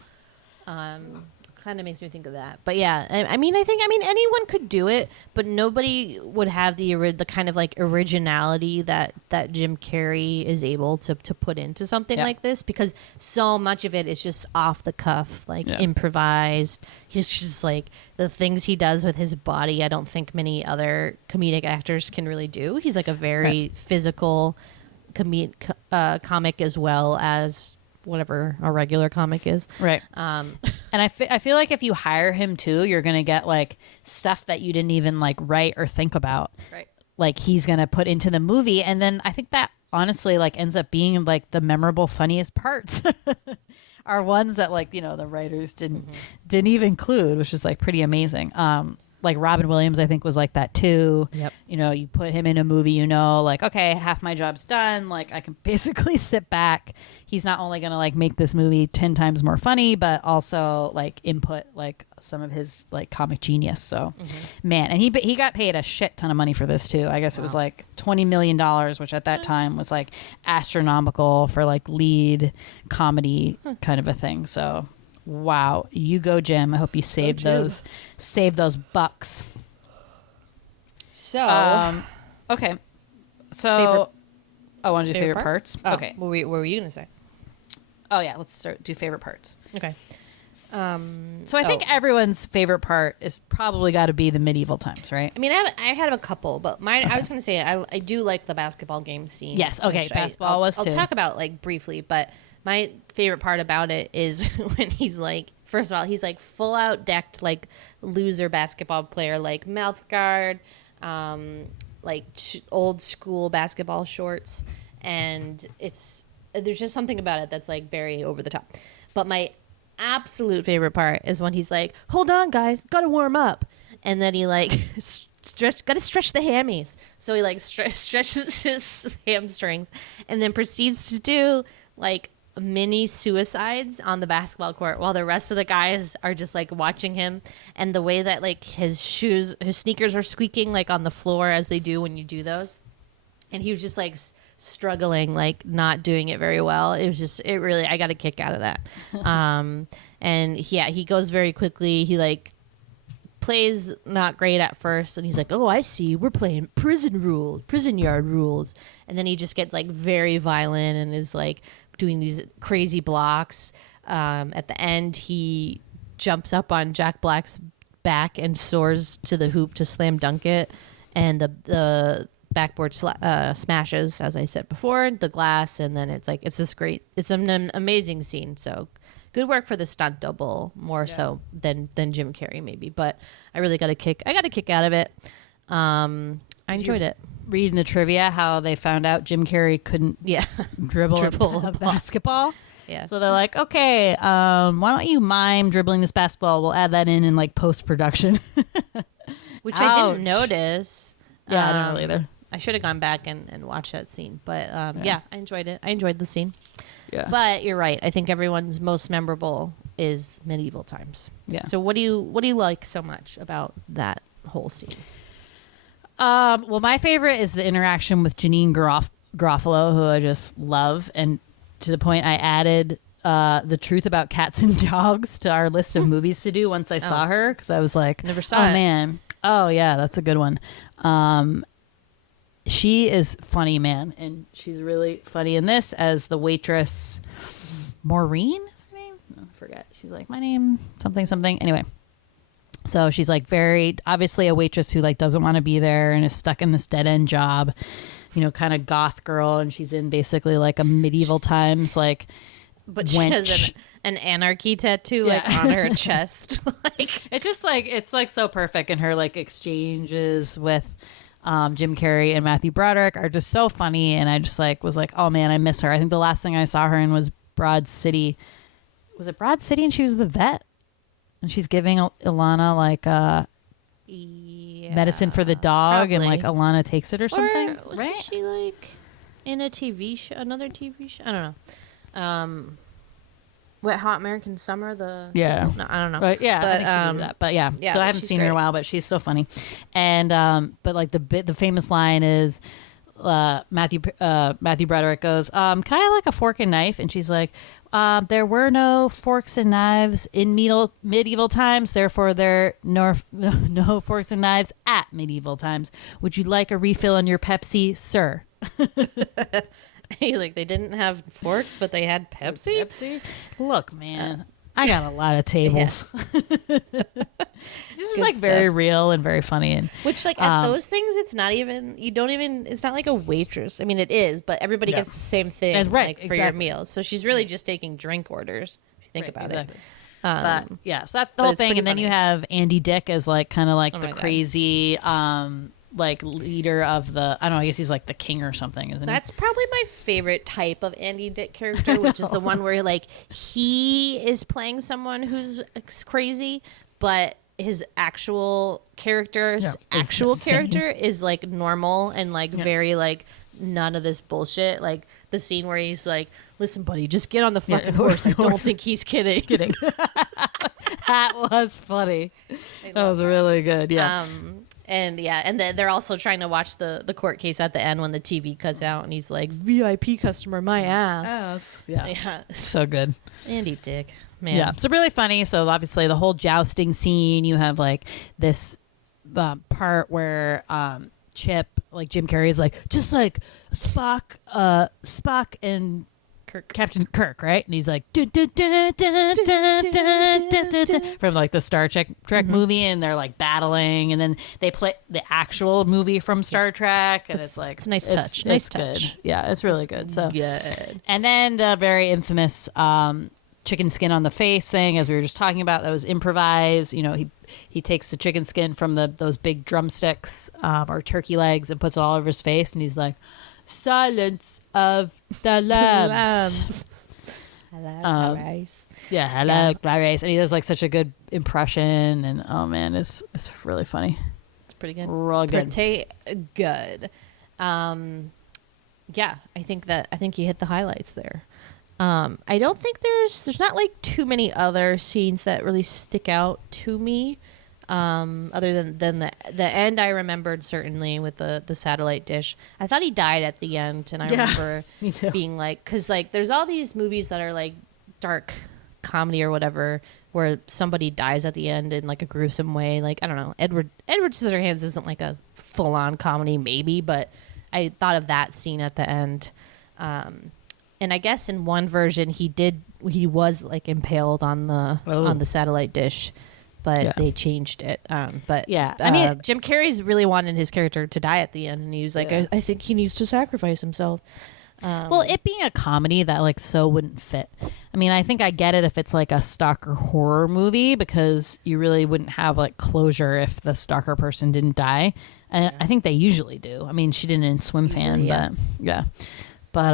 Kind of makes me think of that. But yeah, I mean anyone could do it, but nobody would have the kind of like originality that Jim Carrey is able to put into something like this, because so much of it is just off the cuff, like improvised. He's just like the things he does with his body. I don't think many other comedic actors can really do. He's like a very physical comic as well as whatever a regular comic is. Right. And I feel like if you hire him too, you're going to get like stuff that you didn't even like write or think about. Right. Like he's going to put into the movie. And then I think that honestly like ends up being like the memorable, funniest parts are ones that like, the writers didn't even include, which is like pretty amazing. Like Robin Williams, I think was like that too. Yep. You put him in a movie, like, okay, half my job's done. Like I can basically sit back. He's not only going to like make this movie 10 times more funny, but also like input like some of his like comic genius. So man, and he got paid a shit ton of money for this too. I guess it was like $20 million, which at that time was like astronomical for like lead comedy kind of a thing. So wow, you go, Jim. I hope you saved those bucks. So, okay. So, I want to do favorite parts. Oh, okay. What were you gonna say? Oh yeah, let's do favorite parts. Okay. So I think everyone's favorite part is probably got to be the medieval times, right? I mean, I had a couple, but mine. Okay. I was gonna say I do like the basketball game scene. Yes. Okay. Basketball was too. I'll talk about like briefly, but my favorite part about it is when he's like, first of all, he's like full out decked like loser basketball player, like mouth guard, like old school basketball shorts, and there's just something about it that's like very over the top. But my absolute favorite part is when he's like, hold on guys, gotta warm up, and then he like gotta stretch the hammies, so he like stretches his hamstrings and then proceeds to do like mini suicides on the basketball court while the rest of the guys are just like watching him, and the way that like his sneakers are squeaking like on the floor as they do when you do those, and he was just like struggling, like not doing it very well. It was just, I got a kick out of that. And yeah, he goes very quickly. He like plays not great at first, and he's like, "Oh, I see. We're playing prison yard rules," and then he just gets like very violent and is like doing these crazy blocks. At the end, he jumps up on Jack Black's back and soars to the hoop to slam dunk it, and the backboard smashes, as I said before, the glass, and then it's an amazing scene. So good work for the stunt double, more so than Jim Carrey maybe, but I really got a kick out of it. I enjoyed it. Reading the trivia, how they found out Jim Carrey couldn't dribble a basketball. Yeah. So they're like, okay, why don't you mime dribbling this basketball? We'll add that in like post-production. Which I didn't notice. Yeah, I didn't really either. I should have gone back and watched that scene. But I enjoyed it. I enjoyed the scene. Yeah. But you're right. I think everyone's most memorable is medieval times. Yeah. So what do you like so much about that whole scene? Well, my favorite is the interaction with Janeane Garofalo, who I just love, and to the point I added The Truth About Cats and Dogs to our list of movies to do once I saw her, because I was like, never saw it. Oh man, oh yeah, that's a good one. She is funny, man, and she's really funny in this as the waitress. Maureen is her name? Oh, I forget. She's like, my name something. Anyway, so she's like very obviously a waitress who like doesn't want to be there and is stuck in this dead end job, you know, kind of goth girl, and she's in basically like a medieval times like. But she has an anarchy tattoo like on her chest. Like it's just like it's like so perfect, and her like exchanges with Jim Carrey and Matthew Broderick are just so funny, and I just like was like, oh man, I miss her. I think the last thing I saw her in was Broad City. Was it Broad City? And she was the vet, and she's giving Ilana like medicine for the dog, probably. and like Ilana takes it or something. Or wasn't she like in a TV show, another TV show? I don't know. Wet Hot American Summer, no, I don't know. But yeah, but, I think she did that. But yeah, so I haven't seen her in a while, but she's so funny. And but like the famous line is Matthew Broderick goes, can I have like a fork and knife? And she's like, there were no forks and knives in medieval times, therefore there no forks and knives at medieval times. Would you like a refill on your Pepsi, sir? He's like, they didn't have forks, but they had Pepsi? Look, man, I got a lot of tables. This is like stuff. very real and very funny. And which like at those things, it's not even, it's not like a waitress. I mean, it is, but everybody gets the same thing right, like, for your meals. So she's really just taking drink orders, if you think about it. But yeah, so that's the whole thing. And then you have Andy Dick as like kind of like the crazy like leader of the, I don't know, I guess he's like the king or something, isn't he? That's probably my favorite type of Andy Dick character, which is the one where like he is playing someone who's crazy, but his actual character's character is like normal and like very like none of this bullshit. Like the scene where he's like, listen buddy, just get on the fucking horse. I don't think he's kidding. That was funny. That was really good. Yeah. And they're also trying to watch the court case at the end when the TV cuts out, and he's like, VIP customer, my ass. Yeah. So good. Andy Dick, man. Yeah. So really funny. So obviously the whole jousting scene, you have like this part where Chip, like Jim Carrey is like, just like Spock and Captain Kirk, right? And he's like dun, dun, dun, dun, dun, dun, dun, dun, from like the Star Trek movie, and they're like battling, and then they play the actual movie from Star Trek, and it's like it's a nice touch. Nice touch. Good. Yeah, it's really good. So good. And then the very infamous chicken skin on the face thing, as we were just talking about, that was improvised. You know, he takes the chicken skin from those big drumsticks or turkey legs and puts it all over his face, and he's like, Silence of the Lambs. Hello, Clarice. Yeah, hello, Clarice. And he does like such a good impression, and oh man, it's really funny. It's pretty good. Real good. Pretty good. Yeah, I think you hit the highlights there. I don't think there's not like too many other scenes that really stick out to me. Other than the end, I remembered certainly with the satellite dish. I thought he died at the end, and I remember being like, because like there's all these movies that are like dark comedy or whatever where somebody dies at the end in like a gruesome way. Like, I don't know. Edward Scissorhands isn't like a full on comedy, maybe, but I thought of that scene at the end. And I guess in one version he was like impaled on the satellite dish, but they changed it. But Yeah. I mean, Jim Carrey's really wanted his character to die at the end, and he was like, I think he needs to sacrifice himself. Well, it being a comedy, that like so wouldn't fit. I mean, I think I get it if it's like a stalker horror movie, because you really wouldn't have like closure if the stalker person didn't die. And I think they usually do. I mean, she didn't in Swim Fan, but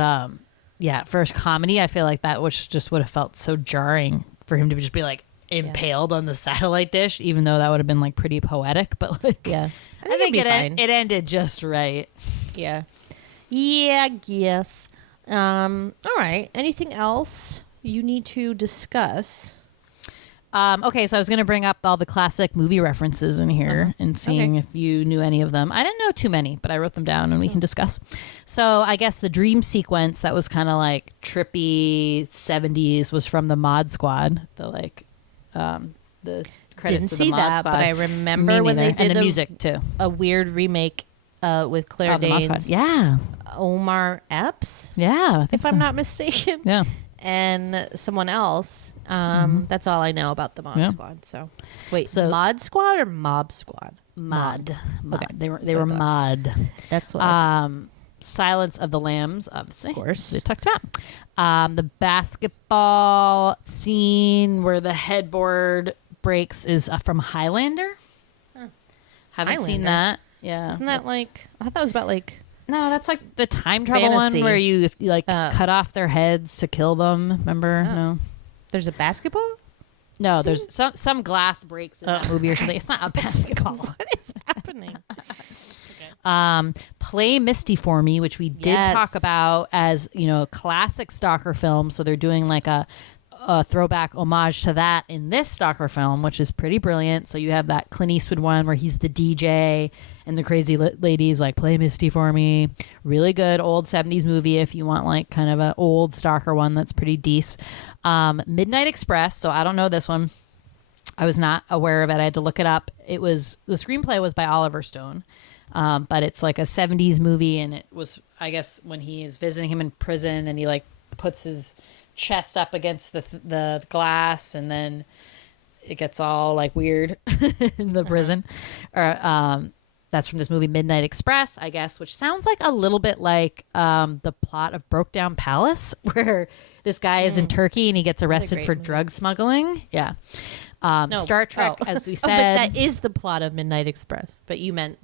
yeah, for a comedy, I feel like that just would have felt so jarring for him to just be like impaled on the satellite dish, even though that would have been like pretty poetic. But like, I think it ended just right. Yeah, I guess. All right. Anything else you need to discuss? Okay, so I was going to bring up all the classic movie references in here and seeing if you knew any of them. I didn't know too many, but I wrote them down and we can discuss. So I guess the dream sequence that was kind of like trippy 70s was from the Mod Squad. The credits Didn't of see the Mod that, Squad. but I remember when they did and the music too. A weird remake with Claire The Mod Squad. Danes, Yeah, Omar Epps, yeah. I think if I'm so. not mistaken. Yeah. And someone else. That's all I know about the Mod Squad. So, wait, Mod Squad or Mob Squad? Mod. Okay, They were Mod. That's what. Silence of the Lambs, obviously. Of course. They talked about. The basketball scene where the headboard breaks is from Highlander. Haven't seen that. Yeah. Isn't that like? I thought that was about like. No, that's like the time travel fantasy. one where you like cut off their heads to kill them. Remember? No. There's a basketball? No, there's some glass breaks in that movie or something. It's not a basketball. What is happening? Play Misty for Me, which we did talk about as, a classic stalker film. So they're doing like a throwback homage to that in this stalker film, which is pretty brilliant. So you have that Clint Eastwood one where he's the DJ and the crazy ladies like Play Misty for Me. Really good old 70s movie if you want like kind of an old stalker one that's pretty decent. Midnight Express. So I don't know this one. I was not aware of it. I had to look it up. The screenplay was by Oliver Stone. But it's like a 70s movie, and it was, I guess, when he is visiting him in prison and he like puts his chest up against the glass, and then it gets all like weird in the prison. That's from this movie Midnight Express, I guess, which sounds like a little bit like the plot of Broke Down Palace, where this guy is in Turkey and he gets arrested for drug smuggling. Yeah. Star Trek, as we said. I was like, that is the plot of Midnight Express, but you meant.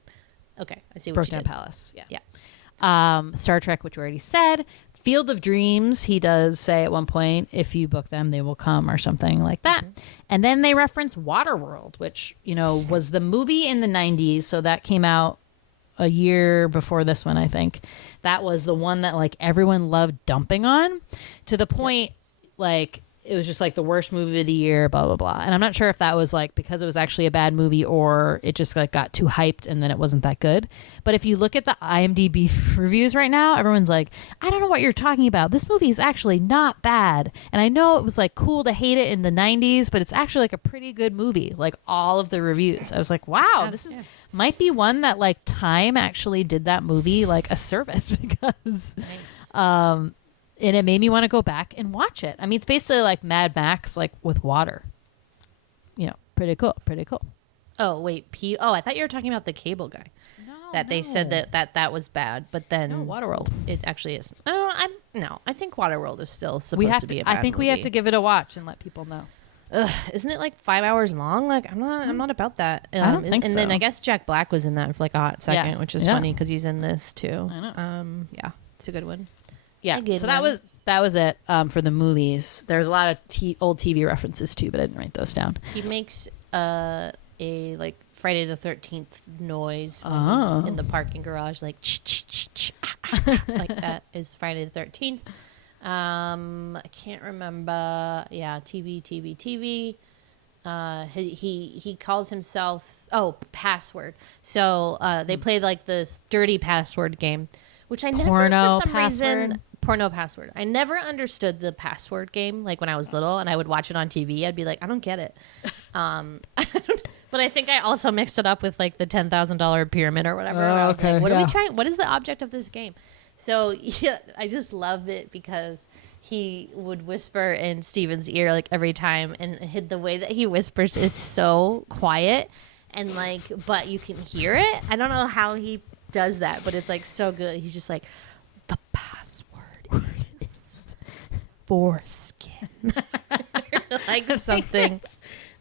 Okay, I see what Broke you Down did. Palace. Yeah. Star Trek, which we already said. Field of Dreams, he does say at one point, if you book them, they will come, or something like that. And then they reference Waterworld, which, was the movie in the 90s. So that came out a year before this one, I think. That was the one that like everyone loved dumping on, to the point like it was just like the worst movie of the year, blah, blah, blah. And I'm not sure if that was like because it was actually a bad movie or it just like got too hyped and then it wasn't that good. But if you look at the IMDb reviews right now, everyone's like, I don't know what you're talking about. This movie is actually not bad. And I know it was like cool to hate it in the 90s, but it's actually like a pretty good movie. Like all of the reviews. I was like, wow, this is might be one that like Time actually did that movie like a service because and it made me want to go back and watch it. I mean, it's basically like Mad Max, like with water. Pretty cool. Oh, wait. I thought you were talking about the cable guy. They said that was bad, but then Waterworld. It actually is. I think Waterworld is still supposed to be a bad movie. We have to give it a watch and let people know. Isn't it like 5 hours long? Like I'm not about that. I don't think so. And then I guess Jack Black was in that for like a hot second, which is funny because he's in this too. I know. Yeah, it's a good one. Yeah, so that was it for the movies. There's a lot of old TV references too, but I didn't write those down. He makes a like Friday the 13th noise when he's in the parking garage, like like that is Friday the 13th. I can't remember. Yeah, TV. He calls himself Password. So they played like this dirty password game, which I never Porno for some password? reason porno password. I never understood the password game. Like when I was little and I would watch it on TV, I'd be like, I don't get it. But I think I also mixed it up with like the $10,000 pyramid or whatever. And I was like, what are we trying? What is the object of this game? So yeah, I just loved it because he would whisper in Steven's ear like every time, and the way that he whispers is so quiet and like, but you can hear it. I don't know how he does that, but it's like so good. He's just like, the password is foreskin, like something.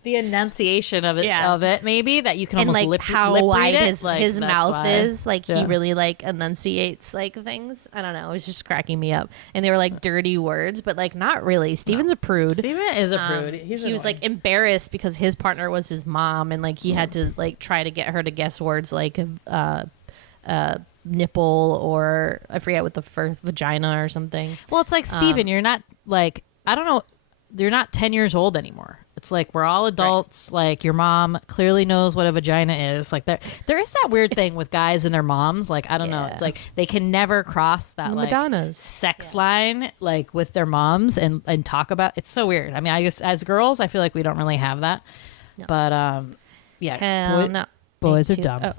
The enunciation of it, maybe that you can And almost like how lip wide read it. his Like, his that's mouth why. is, like Yeah. he really like enunciates like things. I don't know. It was just cracking me up, and they were like dirty words, but like not really. Steven's a prude. Steven is a prude. He was like embarrassed because his partner was his mom, and like he had to like try to get her to guess words like nipple, or I forget what the first vagina or something. Well, it's like Steven, you're not like, I don't know, you're not 10 years old anymore. It's like we're all adults. Right. Like your mom clearly knows what a vagina is. Like there is that weird thing with guys and their moms. Like I don't know. It's like they can never cross that like Madonnas sex line like with their moms and talk about. It's so weird. I mean, I guess as girls, I feel like we don't really have that. No. But yeah, hell no. Boys are dumb. Oh,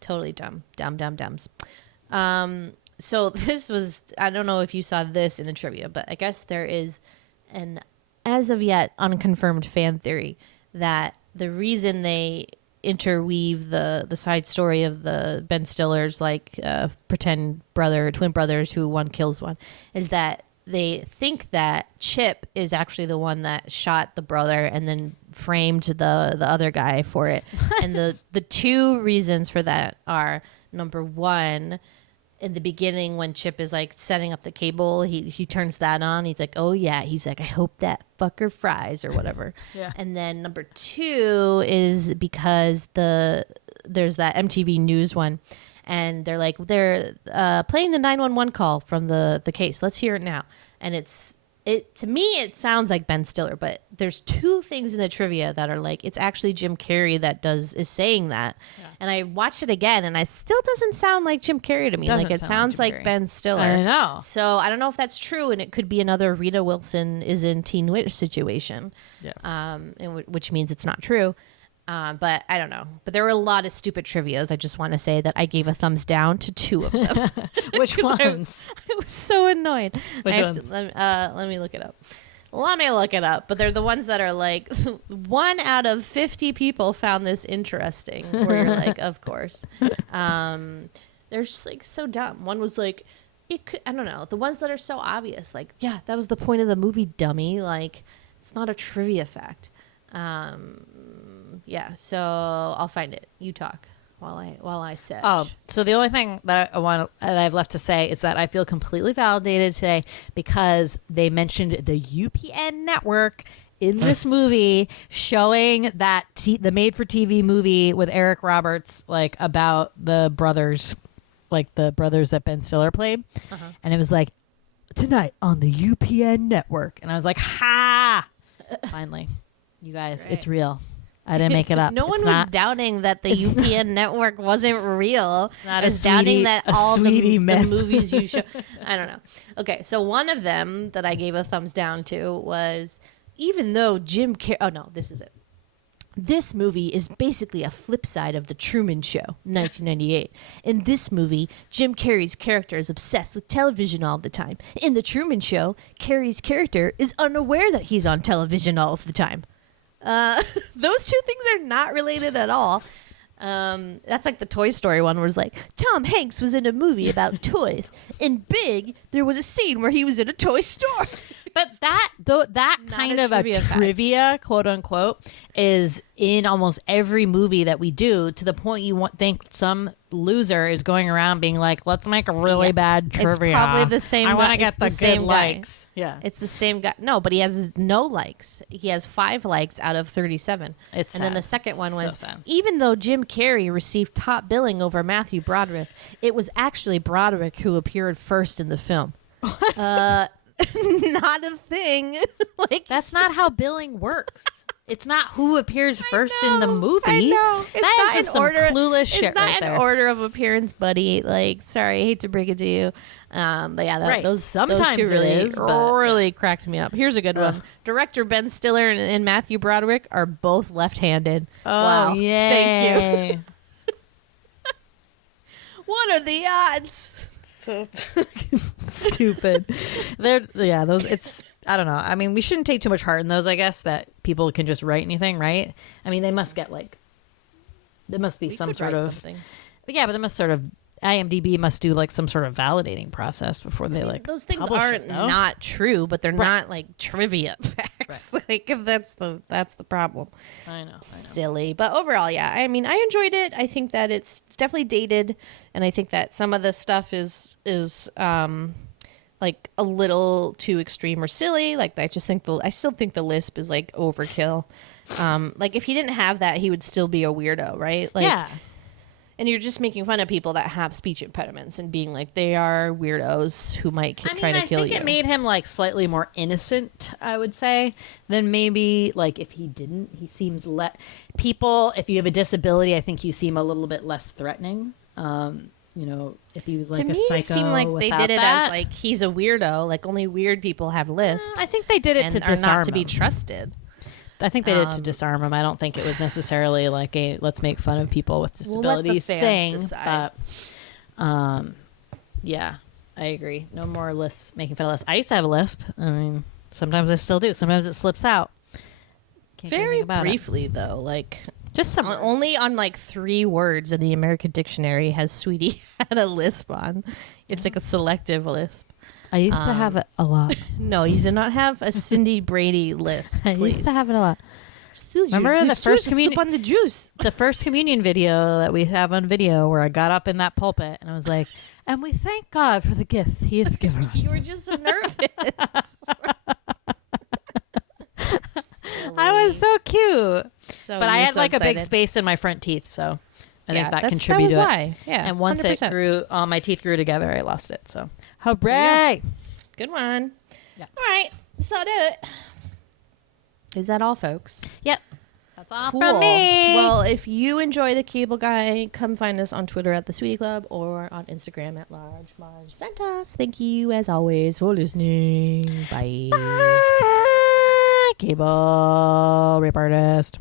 totally dumb. Dumbs. So this was, I don't know if you saw this in the trivia, but I guess there is an as of yet unconfirmed fan theory that the reason they interweave the side story of the Ben Stiller's like pretend twin brothers who one kills one is that they think that Chip is actually the one that shot the brother and then framed the other guy for it. And the two reasons for that are, number one, in the beginning when Chip is like setting up the cable, he turns that on. He's like, oh yeah. He's like, I hope that fucker fries or whatever. Yeah. And then number two is because there's that MTV News one, and they're playing the 911 call from the case. Let's hear it now. And to me, it sounds like Ben Stiller, but there's two things in the trivia that are like, it's actually Jim Carrey that is saying that. Yeah. And I watched it again, and it still doesn't sound like Jim Carrey to me. Like it sounds like Ben Stiller. I know. So I don't know if that's true, and it could be another Rita Wilson is in Teen Witch situation. Yeah. Which means it's not true. But I don't know. But there were a lot of stupid trivias. I just want to say that I gave a thumbs down to two of them. Which ones? I was so annoyed. Which ones? Let me look it up. But they're the ones that are like 1 out of 50 people found this interesting. Where you're like, of course. They're just like so dumb. One was like, I don't know. The ones that are so obvious, like, yeah, that was the point of the movie, dummy. Like, it's not a trivia fact. Yeah, so I'll find it. You talk while I search. Oh, so the only thing that I have left to say is that I feel completely validated today because they mentioned the UPN network in this movie, showing that the made-for-TV movie with Eric Roberts, like about the brothers, like the brothers that Ben Stiller played, and it was like tonight on the UPN network, and I was like, ha! Finally, you guys, It's real. I didn't make it up. No one was doubting that the UPN network wasn't real. It's not doubting that all the movies you show. I don't know. Okay, so one of them that I gave a thumbs down to was, even though Jim Carrey... Oh, no, this is it. This movie is basically a flip side of The Truman Show, 1998. In this movie, Jim Carrey's character is obsessed with television all the time. In The Truman Show, Carrey's character is unaware that he's on television all of the time. Those two things are not related at all. That's like the Toy Story one, where it's like Tom Hanks was in a movie about toys. In Big, there was a scene where he was in a toy store. But that kind of a trivia, quote unquote, is in almost every movie that we do, to the point you think some loser is going around being like, let's make a really bad trivia. It's probably the same. I want to get the good likes. Yeah, it's the same guy. No, but he has no likes. He has 5 likes out of 37. It's and sad. Then the second one was, so even though Jim Carrey received top billing over Matthew Broderick, it was actually Broderick who appeared first in the film. Not a thing. Like, that's not how billing works. It's not who appears first in the movie. I know. It's That not is just in some order. clueless It's shit not right in there. order of appearance, buddy. Like, sorry, I hate to break it to you. But yeah, Right. those Sometimes two it really, is, but- really cracked me up. Here's a good Ugh. one. Director Ben Stiller and Matthew Broderick are both left-handed. Oh, wow. yay. Thank you. What are the odds? So stupid. It's I don't know. I mean, we shouldn't take too much heart in those, I guess, that people can just write anything, right? I mean, they must get there must be some sort of something. But yeah, but there must sort of IMDb must do like some sort of validating process before they Those things publish aren't it, no? not true, but they're not like trivia facts. Like that's the problem. I know. Silly, but overall, yeah. I mean, I enjoyed it. I think that it's definitely dated, and I think that some of the stuff is like a little too extreme or silly. Like I still think the lisp is like overkill. Like if he didn't have that, he would still be a weirdo, right? Like, yeah. And you're just making fun of people that have speech impediments and being like they are weirdos who might try to kill you. I think it made him like slightly more innocent, I would say, than maybe like if he didn't. He seems people. If you have a disability, I think you seem a little bit less threatening. You know, if he was like to a me, psycho, it seemed like they without did it that. as like he's a weirdo. Like only weird people have lisps. I think they did it and to are disarm not to be him. trusted. I think they did to disarm him. I don't think it was necessarily like a let's make fun of people with disabilities thing. decide. But yeah, I agree. No more lisps, making fun of lisps. I used to have a lisp. I mean, sometimes I still do. Sometimes it slips out. Can't do Very anything about it. briefly though, like Just some. only on like 3 words in the American Dictionary has Sweetie had a lisp on. It's like a selective lisp. I used to have it a lot. No, you did not have a Cindy Brady lisp. I Please. used to have it a lot. Remember the first communion? on the juice. The first communion video that we have on video where I got up in that pulpit and I was like, and we thank God for the gift he hath given us. You were just so nervous. I was so cute. So But I you're had so like a big excited. space in my front teeth, so I think that that's- contributed that was to why. it. Yeah, And once 100%. it grew, all my teeth grew together, I lost it. So hooray! Good one. Yeah. All right, so do it. Is that all, folks? Yep. That's all Cool. from me. Well, if you enjoy the Cable Guy, come find us on Twitter at the Sweetie Club or on Instagram at Large Marge Sent Us. Thank you, as always, for listening. Bye. Bye, Cable Rape Artist.